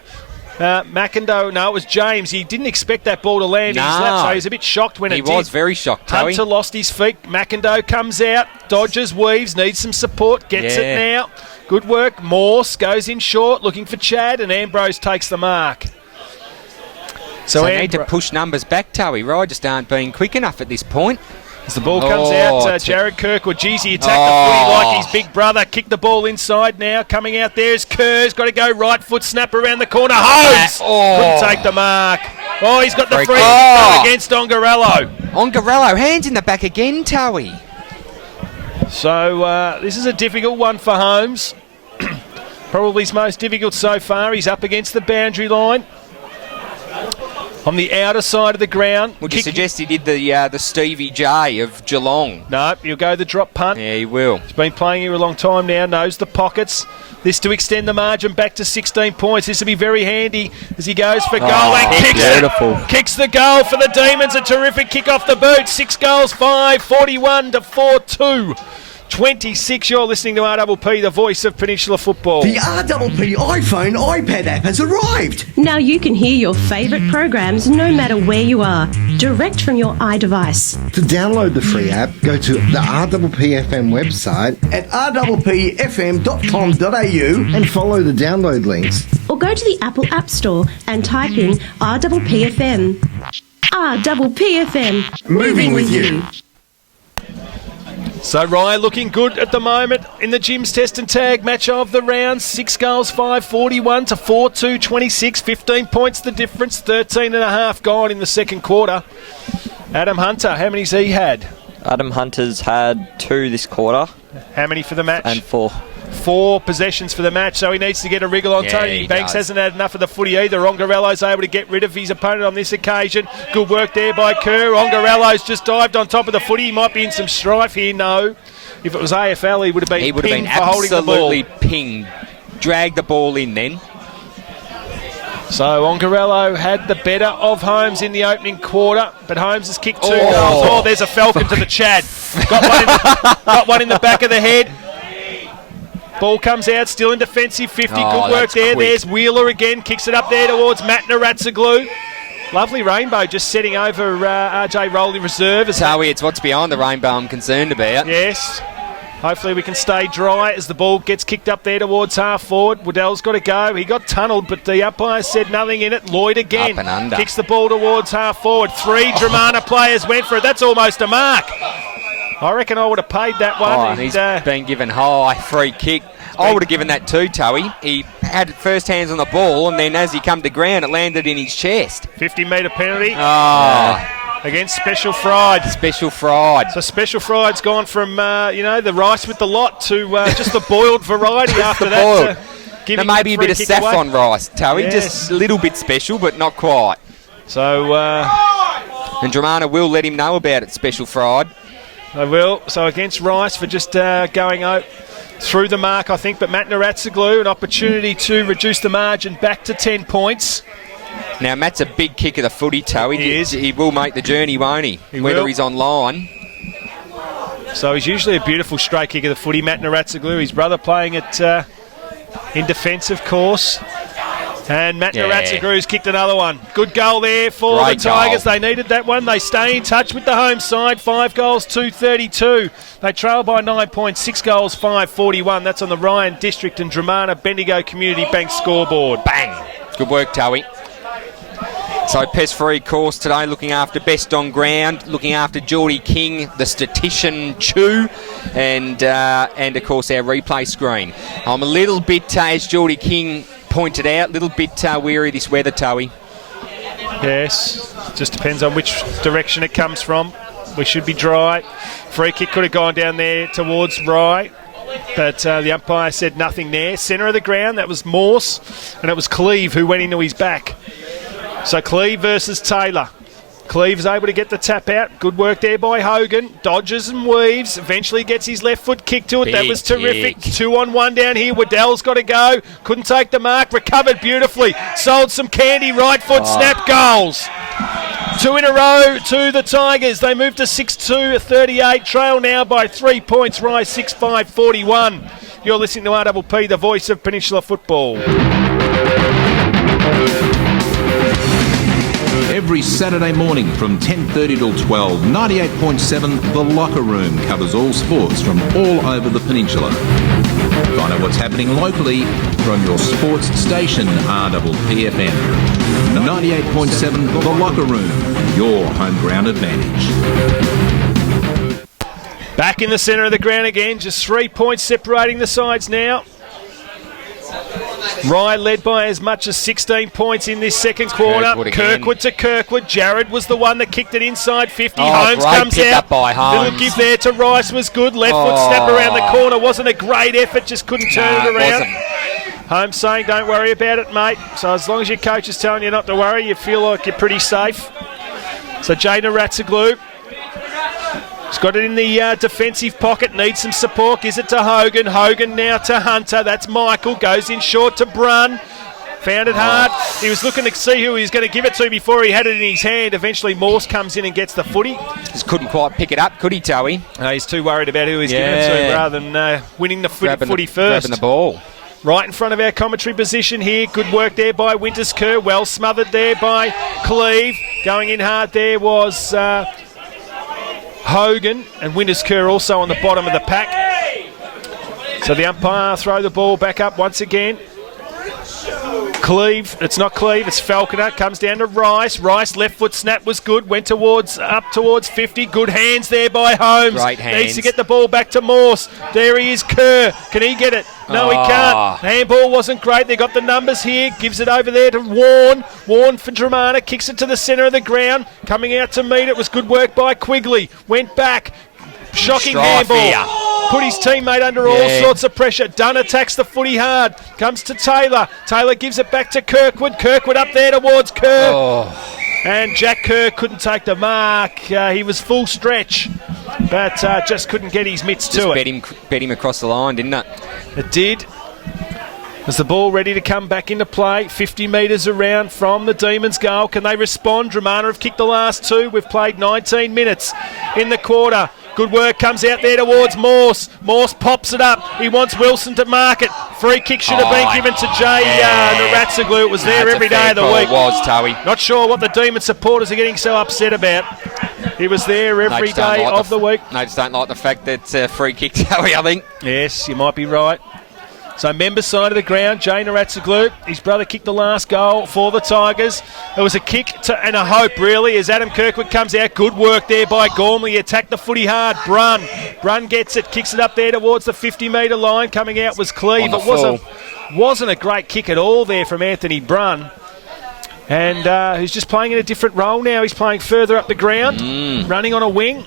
McIndoe, no, it was James. He didn't expect that ball to land in his lap, so he was a bit shocked when it did. He was very shocked, Towie. Hunter lost his feet. McIndoe comes out, dodges, weaves, needs some support, gets it now. Good work. Morse goes in short, looking for Chad, and Ambrose takes the mark. So they need to push numbers back, Towie. Right, just aren't being quick enough at this point. As the ball comes out, Jared Kirkwood, he attacked the footy like his big brother. Kicked the ball inside now. Coming out there is Kerr's. Got to go right foot, snap around the corner. Holmes couldn't take the mark. Oh, he's got the free against Ongarello. Ongarello, hands in the back again, Towie. So this is a difficult one for Holmes. Probably his most difficult so far. He's up against the boundary line. On the outer side of the ground. Would you suggest he did the Stevie J of Geelong? No, he'll go the drop punt. Yeah, he will. He's been playing here a long time now, knows the pockets. This to extend the margin back to 16 points. This will be very handy as he goes for goal and kicks it. Kicks the goal for the Demons. A terrific kick off the boot. 6 goals, 5, 41 to 4-2. 26, you're listening to RPP, the voice of Peninsula football. The RPP iPhone iPad app has arrived. Now you can hear your favourite programs no matter where you are, direct from your iDevice. To download the free app, go to the RPP FM website at rppfm.com.au and follow the download links. Or go to the Apple App Store and type in RPPFM. RPPFM. Moving with you. So Rye looking good at the moment in the Jim's test and tag match of the round. 6 goals, 5, 41 to 4-2, 26. 15 points the difference. 13.5 gone in the second quarter. Adam Hunter, how many's he had? Adam Hunter's had 2 this quarter. How many for the match? And 4. 4 possessions for the match, so he needs to get a wriggle on. Tony Banks hasn't had enough of the footy either. Ongarello's able to get rid of his opponent on this occasion. Good work there by Kerr. Ongarello's just dived on top of the footy. He might be in some strife here, no. If it was AFL, he would have been pinged for holding the ball. Absolutely pinged. Dragged the ball in then. So Ongarello had the better of Holmes in the opening quarter, but Holmes has kicked 2 goals. Oh, there's a Falcon to the Chad. Got one in the back of the head. Ball comes out, still in defensive 50. Good work there. Quick. There's Wheeler again. Kicks it up there towards Matt Naratsaglu. Lovely rainbow just setting over RJ Rowley reserve. Towie, it's what's behind the rainbow I'm concerned about. Yes. Hopefully we can stay dry as the ball gets kicked up there towards half forward. Waddell's got to go. He got tunnelled, but the umpire said nothing in it. Lloyd again. Up and under. Kicks the ball towards half forward. 3 Dromana players went for it. That's almost a mark. I reckon I would have paid that one. He's been given high free kick. I would have given that too, Towie. He had first hands on the ball, and then as he come to ground, it landed in his chest. 50-metre penalty. Against Special Fried. Special Fried. So Special Fried's gone from, the rice with the lot to just the boiled variety after that. Now maybe a bit of saffron rice, Towie. Yes. Just a little bit special, but not quite. So... and Dromana will let him know about it, Special Fried. They will. So against Rice for just going out through the mark, I think. But Matt Naratsaglu, an opportunity to reduce the margin back to 10 points. Now, Matt's a big kick of the footy, Towie. He is. He will make the journey, won't he? Whether will. he's online. So he's usually a beautiful straight kick of the footy. Matt Naratsaglu, his brother, playing at in defence, of course. And Matt Naratsagru's kicked another one. Good goal there for the Tigers. They needed that one. They stay in touch with the home side. 5 goals, 232. They trail by 9 points, 6 goals, 541. That's on the Ryan District and Dromana Bendigo Community Bank scoreboard. Bang. Good work, Towie. So pest-free course today, looking after best on ground, looking after Geordie King, the statistician Chew, and of course our replay screen. I'm a little bit, as Geordie King pointed out, a little bit weary this weather, Towie. Yes, just depends on which direction it comes from. We should be dry. Free kick could have gone down there towards Rye, but the umpire said nothing there. Centre of the ground, that was Morse, and it was Cleve who went into his back. So Cleve versus Taylor. Cleve's able to get the tap out. Good work there by Hogan. Dodges and weaves. Eventually gets his left foot kicked to it. That was terrific. 2-on-1 down here. Waddell's got to go. Couldn't take the mark. Recovered beautifully. Sold some candy. Right foot snap goals. 2 in a row to the Tigers. They move to 6-2 at 38. Trail now by 3 points. Rise 6-5-41. You're listening to RPP, the voice of Peninsula football. Every Saturday morning from 10:30 till 12, 98.7 The Locker Room covers all sports from all over the peninsula. Find out what's happening locally from your sports station, RPPFM. 98.7 The Locker Room, your home ground advantage. Back in the centre of the ground again, just 3 points separating the sides now. Rye led by as much as 16 points in this second quarter. Kirkwood to Kirkwood. Jared was the one that kicked it inside 50. Holmes comes out. Little give there to Rice was good. Left foot snap around the corner. Wasn't a great effort, just couldn't turn it around. Holmes saying, don't worry about it, mate. So as long as your coach is telling you not to worry, you feel like you're pretty safe. So Jaden Ratsaglu. He's got it in the defensive pocket, needs some support, gives it to Hogan. Hogan now to Hunter, that's Michael, goes in short to Brun. Found it hard. He was looking to see who he was going to give it to before he had it in his hand. Eventually Morse comes in and gets the footy. Just couldn't quite pick it up, could he, Towie? He's too worried about who he's giving it to rather than winning the footy first. Grabbing the ball. Right in front of our commentary position here. Good work there by Winters Kerr. Well smothered there by Cleve. Going in hard there was Hogan, and Winters Kerr also on the bottom of the pack. So the umpire throw the ball back up once again. Cleve, it's not Cleve, it's Falconer, comes down to Rice. Rice, left foot snap was good, went up towards 50. Good hands there by Holmes. Great hands. Needs to get the ball back to Morse. There he is, Kerr. Can he get it? No, he can't. Handball wasn't great. They got the numbers here. Gives it over there to Warren. Warren for Dromana. Kicks it to the centre of the ground. Coming out to meet it was good work by Quigley. Went back. Shocking handball. Here. Put his teammate under all sorts of pressure. Dunn attacks the footy hard. Comes to Taylor. Taylor gives it back to Kirkwood. Kirkwood up there towards Kerr. And Jack Kerr couldn't take the mark. He was full stretch, but just couldn't get his mitts to it. Bet him across the line, didn't it? It did. Is the ball ready to come back into play? 50 metres around from the Demons' goal. Can they respond? Dromana have kicked the last 2. We've played 19 minutes in the quarter. Good work comes out there towards Morse. Morse pops it up. He wants Wilson to mark it. Free kick should have been given to Jay Naratsaglu. It was there every day of the week. Not sure what the Demon supporters are getting so upset about. He was there every day of the week. They just don't like the fact that it's a free kick, Towie, I think. Yes, you might be right. So members side of the ground, Jay Naratsaglu. His brother kicked the last goal for the Tigers. There was a kick and a hope, really, as Adam Kirkwood comes out. Good work there by Gormley. He attacked the footy hard. Brun gets it, kicks it up there towards the 50-metre line. Coming out was Cleve. It wasn't a great kick at all there from Anthony Brun. And he's just playing in a different role now. He's playing further up the ground, running on a wing.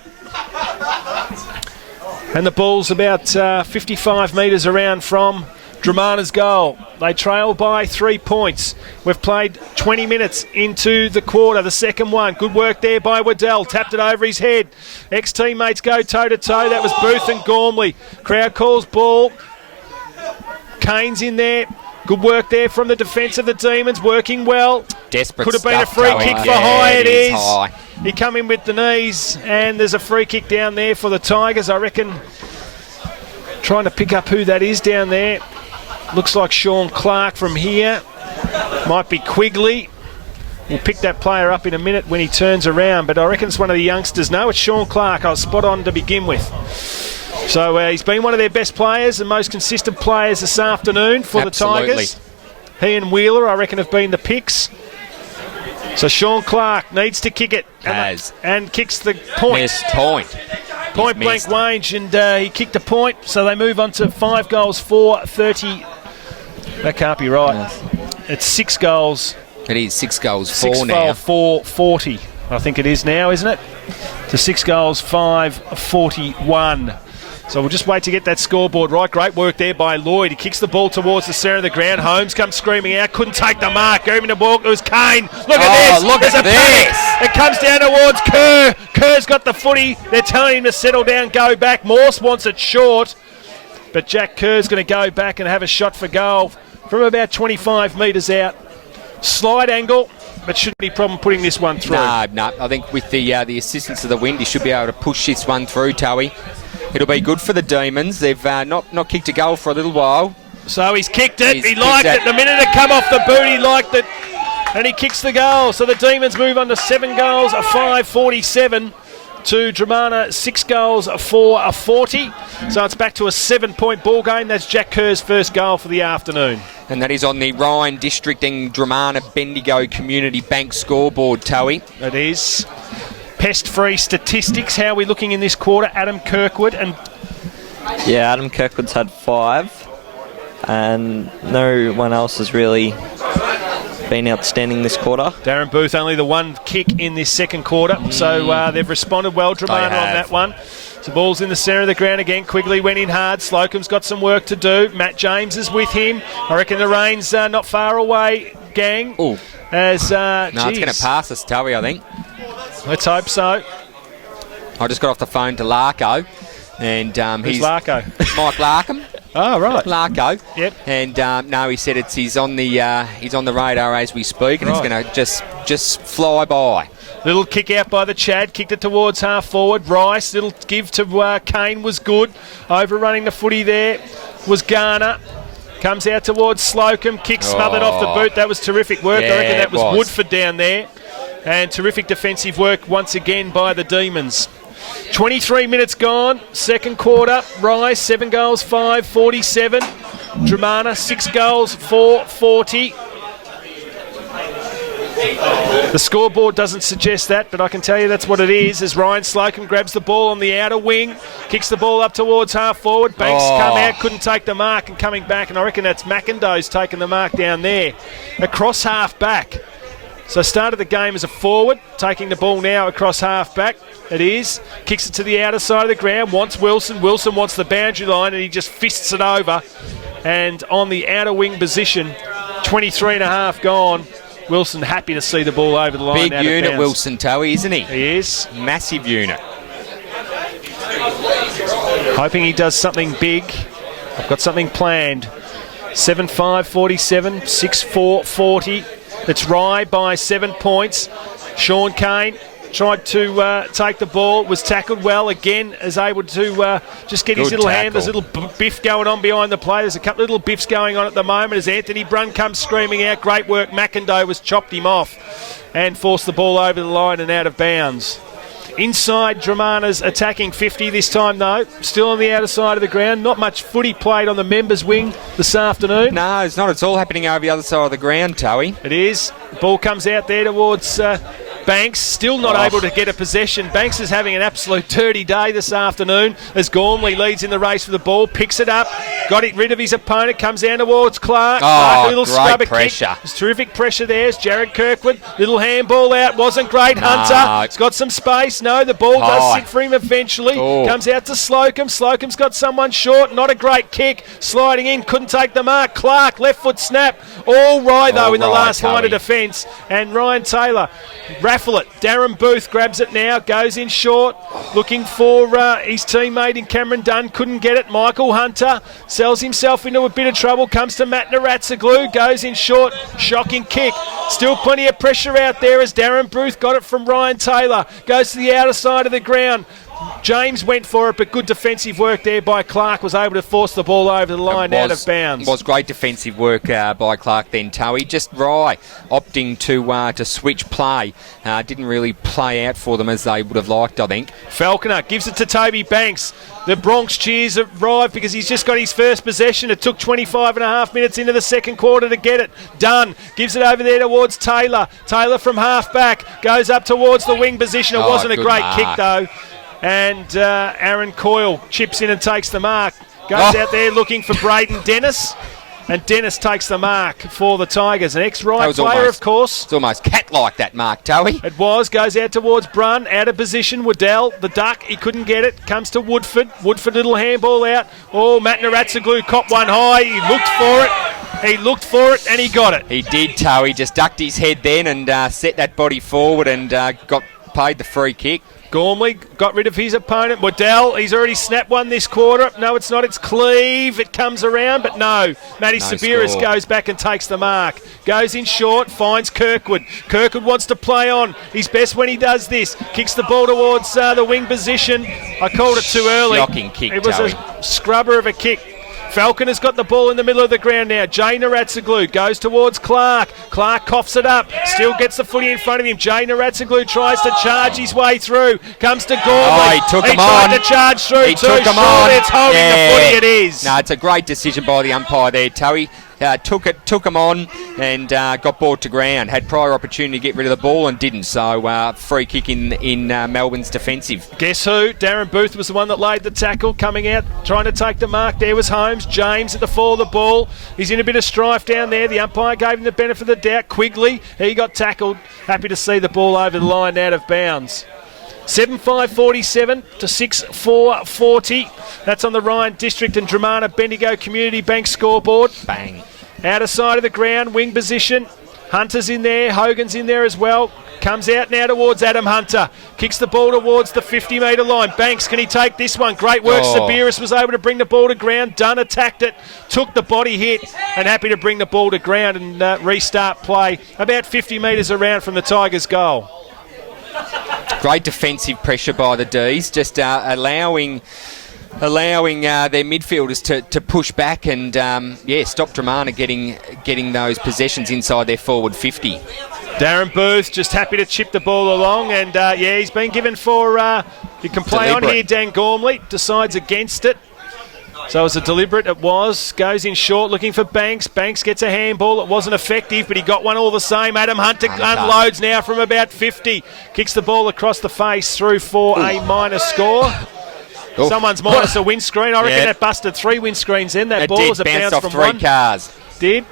And the ball's about 55 metres around from Dromana's goal. They trail by 3 points. We've played 20 minutes into the quarter, the second one. Good work there by Waddell. Tapped it over his head. Ex-teammates go toe-to-toe. That was Booth and Gormley. Crowd calls ball. Kane's in there. Good work there from the defence of the Demons, working well. Desperate. Could have been a free kick for High. It is. High. He come in with the knees, and there's a free kick down there for the Tigers. I reckon trying to pick up who that is down there. Looks like Sean Clark from here. Might be Quigley. We'll pick that player up in a minute when he turns around, but I reckon it's one of the youngsters. No, it's Sean Clark. I was spot on to begin with. So he's been one of their best players and most consistent players this afternoon for the Tigers. He and Wheeler, I reckon, have been the picks. So Sean Clark needs to kick it and kicks the point. Missed point. Point blank range, and he kicked a point, so they move on to 5 goals, 4-30. That can't be right. No. It's 6 goals. It is 6 goals, 4 now. 4-40, I think it is now, isn't it? To 6 goals, 5-41. So we'll just wait to get that scoreboard right. Great work there by Lloyd. He kicks the ball towards the centre of the ground. Holmes comes screaming out. Couldn't take the mark. Going to walk. It was Kane. Look at this. Look at this. It comes down towards Kerr. Kerr's got the footy. They're telling him to settle down, go back. Morse wants it short. But Jack Kerr's going to go back and have a shot for goal from about 25 metres out. Slight angle, but shouldn't be any problem putting this one through. No. I think with the assistance of the wind, he should be able to push this one through, Towie. It'll be good for the Demons. They've not kicked a goal for a little while. So he's kicked it. He liked it. The minute it come off the boot, he liked it. And he kicks the goal. So the Demons move on to 7 goals, 5-47 to Dromana, 6 goals, 4-40. So it's back to a 7-point ball game. That's Jack Kerr's first goal for the afternoon. And that is on the Ryan District and Dromana Bendigo Community Bank scoreboard, Towie. It is. Pest-free statistics. How are we looking in this quarter? Adam Kirkwood and... Yeah, Adam Kirkwood's had 5. And no one else has really been outstanding this quarter. Darren Booth only the 1 kick in this second quarter. So they've responded well, Dromana, on that one. So ball's in the centre of the ground again. Quigley went in hard. Slocum's got some work to do. Matt James is with him. I reckon the rain's not far away, gang. Ooh. As, no, it's going to pass us, Towie, I think. Let's hope so. I just got off the phone to Larko. And Who's Larko? Mike Larkham. Oh, right. Larko. Yep. And no, he said he's on the radar as we speak, and it's going to just fly by. Little kick out by the Chad, kicked it towards half forward. Rice, little give to Kane was good. Overrunning the footy there was Garner. Comes out towards Slocum, kick smothered off the boot. That was terrific work. Yeah, I reckon that was Woodford down there. And terrific defensive work once again by the Demons. 23 minutes gone, second quarter. Rice, 7 goals, 5-47. Dromana, 6 goals, 4-40. The scoreboard doesn't suggest that, but I can tell you that's what it is, as Ryan Slocum grabs the ball on the outer wing, kicks the ball up towards half forward. Banks come out, couldn't take the mark, and coming back, and I reckon that's McIndoe's taking the mark down there. Across half back. So started the game as a forward, taking the ball now across half back. It is. Kicks it to the outer side of the ground, wants Wilson. Wilson wants the boundary line, and he just fists it over. And on the outer wing position, 23 and a half gone. Wilson happy to see the ball over the line. Big unit, Wilson Towie, isn't he? He is. Massive unit. Hoping he does something big. I've got something planned. 7-5-47, 6-4-40. It's Rye by 7 points. Sean Kane tried to take the ball, was tackled well again, is able to just get his little hand. There's a little biff going on behind the play. There's a couple of little biffs going on at the moment as Anthony Brunn comes screaming out. Great work. McIndoe was chopped him off and forced the ball over the line and out of bounds. Inside Dromana's attacking 50 this time though. Still on the outer side of the ground. Not much footy played on the members' wing this afternoon. No, it's not. It's all happening over the other side of the ground, Towie. It is. The ball comes out there towards Banks, still not able to get a possession. Banks is having an absolute dirty day this afternoon as Gormley leads in the race for the ball, picks it up, got it rid of his opponent, comes down towards Clark. Clark, a little scrubber pressure. Kick. There's terrific pressure there. It's Jared Kirkwood. Little handball out, wasn't great. Hunter, it's got some space. No, the ball does sit for him eventually. Comes out to Slocum. Slocum's got someone short. Not a great kick. Sliding in, couldn't take the mark. Clark, left foot snap. All right, though, in the last line of defence. And Ryan Taylor raffle it. Darren Booth grabs it now, goes in short, looking for his teammate in Cameron Dunn, couldn't get it. Michael Hunter sells himself into a bit of trouble, comes to Matt Naratsaglu, goes in short, shocking kick. Still plenty of pressure out there as Darren Booth got it from Ryan Taylor, goes to the outer side of the ground. James went for it, but good defensive work there by Clark. Was able to force the ball over the line out of bounds. It was great defensive work by Clark then, Towie. Just Rye opting to switch play. Didn't really play out for them as they would have liked, I think. Falconer gives it to Toby Banks. The Bronx cheers arrive because he's just got his first possession. It took 25 and a half minutes into the second quarter to get it done. Gives it over there towards Taylor. Taylor from half back goes up towards the wing position. It wasn't a great kick though. And Aaron Coyle chips in and takes the mark. Goes out there looking for Braden Dennis. And Dennis takes the mark for the Tigers. An ex-right player, of course. It's almost cat-like, that mark, Towie. It was. Goes out towards Brun. Out of position. Waddell, the duck. He couldn't get it. Comes to Woodford. Woodford, little handball out. Oh, Matt Naratsoglu caught one high. He looked for it. He looked for it and he got it. He did, Towie. Just ducked his head then and set that body forward and got paid the free kick. Gormley got rid of his opponent. Waddell, he's already snapped one this quarter. No, it's not. It's Cleve. It comes around, but no. Matty Sabiris goes back and takes the mark. Goes in short, finds Kirkwood. Kirkwood wants to play on. He's best when he does this. Kicks the ball towards the wing position. I called it too early. Shocking kick, It was a scrubber of a kick. Falcon has got the ball in the middle of the ground now. Jay Naratsoglu goes towards Clark. Clark coughs it up. Still gets the footy in front of him. Jay Naratsoglu tries to charge his way through. Comes to Gormley. He tried to charge through He too. took him Surely on. it's holding the footy. It is. No, it's a great decision by the umpire there, Towie. Took him on and got ball to ground. Had prior opportunity to get rid of the ball and didn't. So free kick in Melbourne's defensive. Guess who? Darren Booth was the one that laid the tackle. Coming out, trying to take the mark. There was Holmes. James at the fall of the ball. He's in a bit of strife down there. The umpire gave him the benefit of the doubt. Quigley, he got tackled. Happy to see the ball over the line out of bounds. 7-5-47 to 6-4-40. That's on the Ryan District and Dromana Bendigo Community Bank scoreboard. Bang. Outer side of the ground, wing position. Hunter's in there. Hogan's in there as well. Comes out now towards Adam Hunter. Kicks the ball towards the 50-metre line. Banks, can he take this one? Great work. Sabiris was able to bring the ball to ground. Dunn attacked it. Took the body hit. And happy to bring the ball to ground and restart play about 50 metres around from the Tigers' goal. Great defensive pressure by the D's, just allowing their midfielders to push back and stop Dromana getting those possessions inside their forward 50. Darren Booth just happy to chip the ball along and he's been given for you can play on here. Dan Gormley decides against it. So it was a deliberate, it was. Goes in short looking for Banks. Banks gets a handball. It wasn't effective, but he got one all the same. Adam Hunter unloads now from about 50. Kicks the ball across the face through for a minus score. Someone's minus a windscreen. I reckon that busted 3 windscreens then. That ball was a bounce off from 3 one. cars. Did.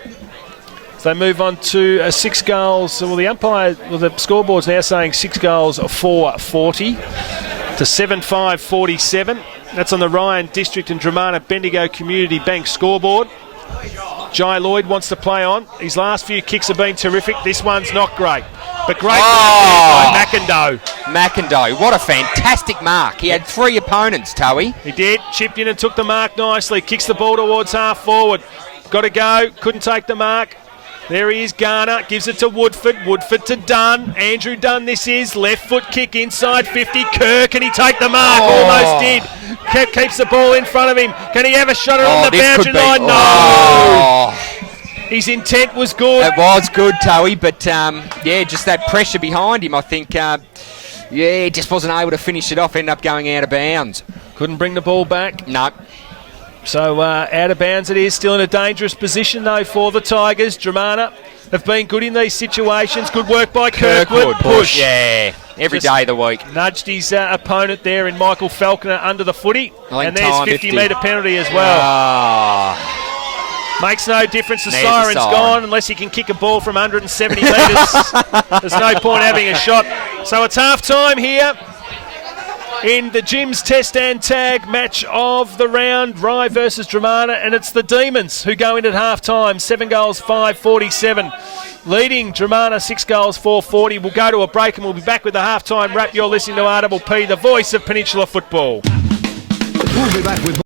So they move on to 6 goals. Well, the scoreboard's now saying 6 goals for 40 to 7-5-47. That's on the Ryan District and Dromana Bendigo Community Bank scoreboard. Jai Lloyd wants to play on. His last few kicks have been terrific. This one's not great. But great by McIndoe. McIndoe, what a fantastic mark. He had 3 opponents, Towie. He did. Chipped in and took the mark nicely. Kicks the ball towards half forward. Got to go. Couldn't take the mark. There he is, Garner, gives it to Woodford. Woodford to Dunn. Andrew Dunn, this is. Left foot kick inside 50. Kerr, can he take the mark? Almost did. Keeps the ball in front of him. Can he have a shot on the boundary line? No. His intent was good. It was good, Towie, but just that pressure behind him, I think, just wasn't able to finish it off, ended up going out of bounds. Couldn't bring the ball back. No. So out of bounds it is. Still in a dangerous position, though, for the Tigers. Dromana have been good in these situations. Good work by Kirkwood. Push. Yeah, every day of the week. Nudged his opponent there in Michael Falconer under the footy. And there's 50-metre penalty as well. Makes no difference. The siren's gone unless he can kick a ball from 170 metres. There's no point having a shot. So it's half-time here in the Jim's Test and Tag match of the round, Rye versus Dromana, and it's the Demons who go in at half-time, 7 goals, 5-47. Leading Dromana 6 goals, 4-40. We'll go to a break and we'll be back with the half-time wrap. You're listening to RPP, the voice of Peninsula football. We'll be back with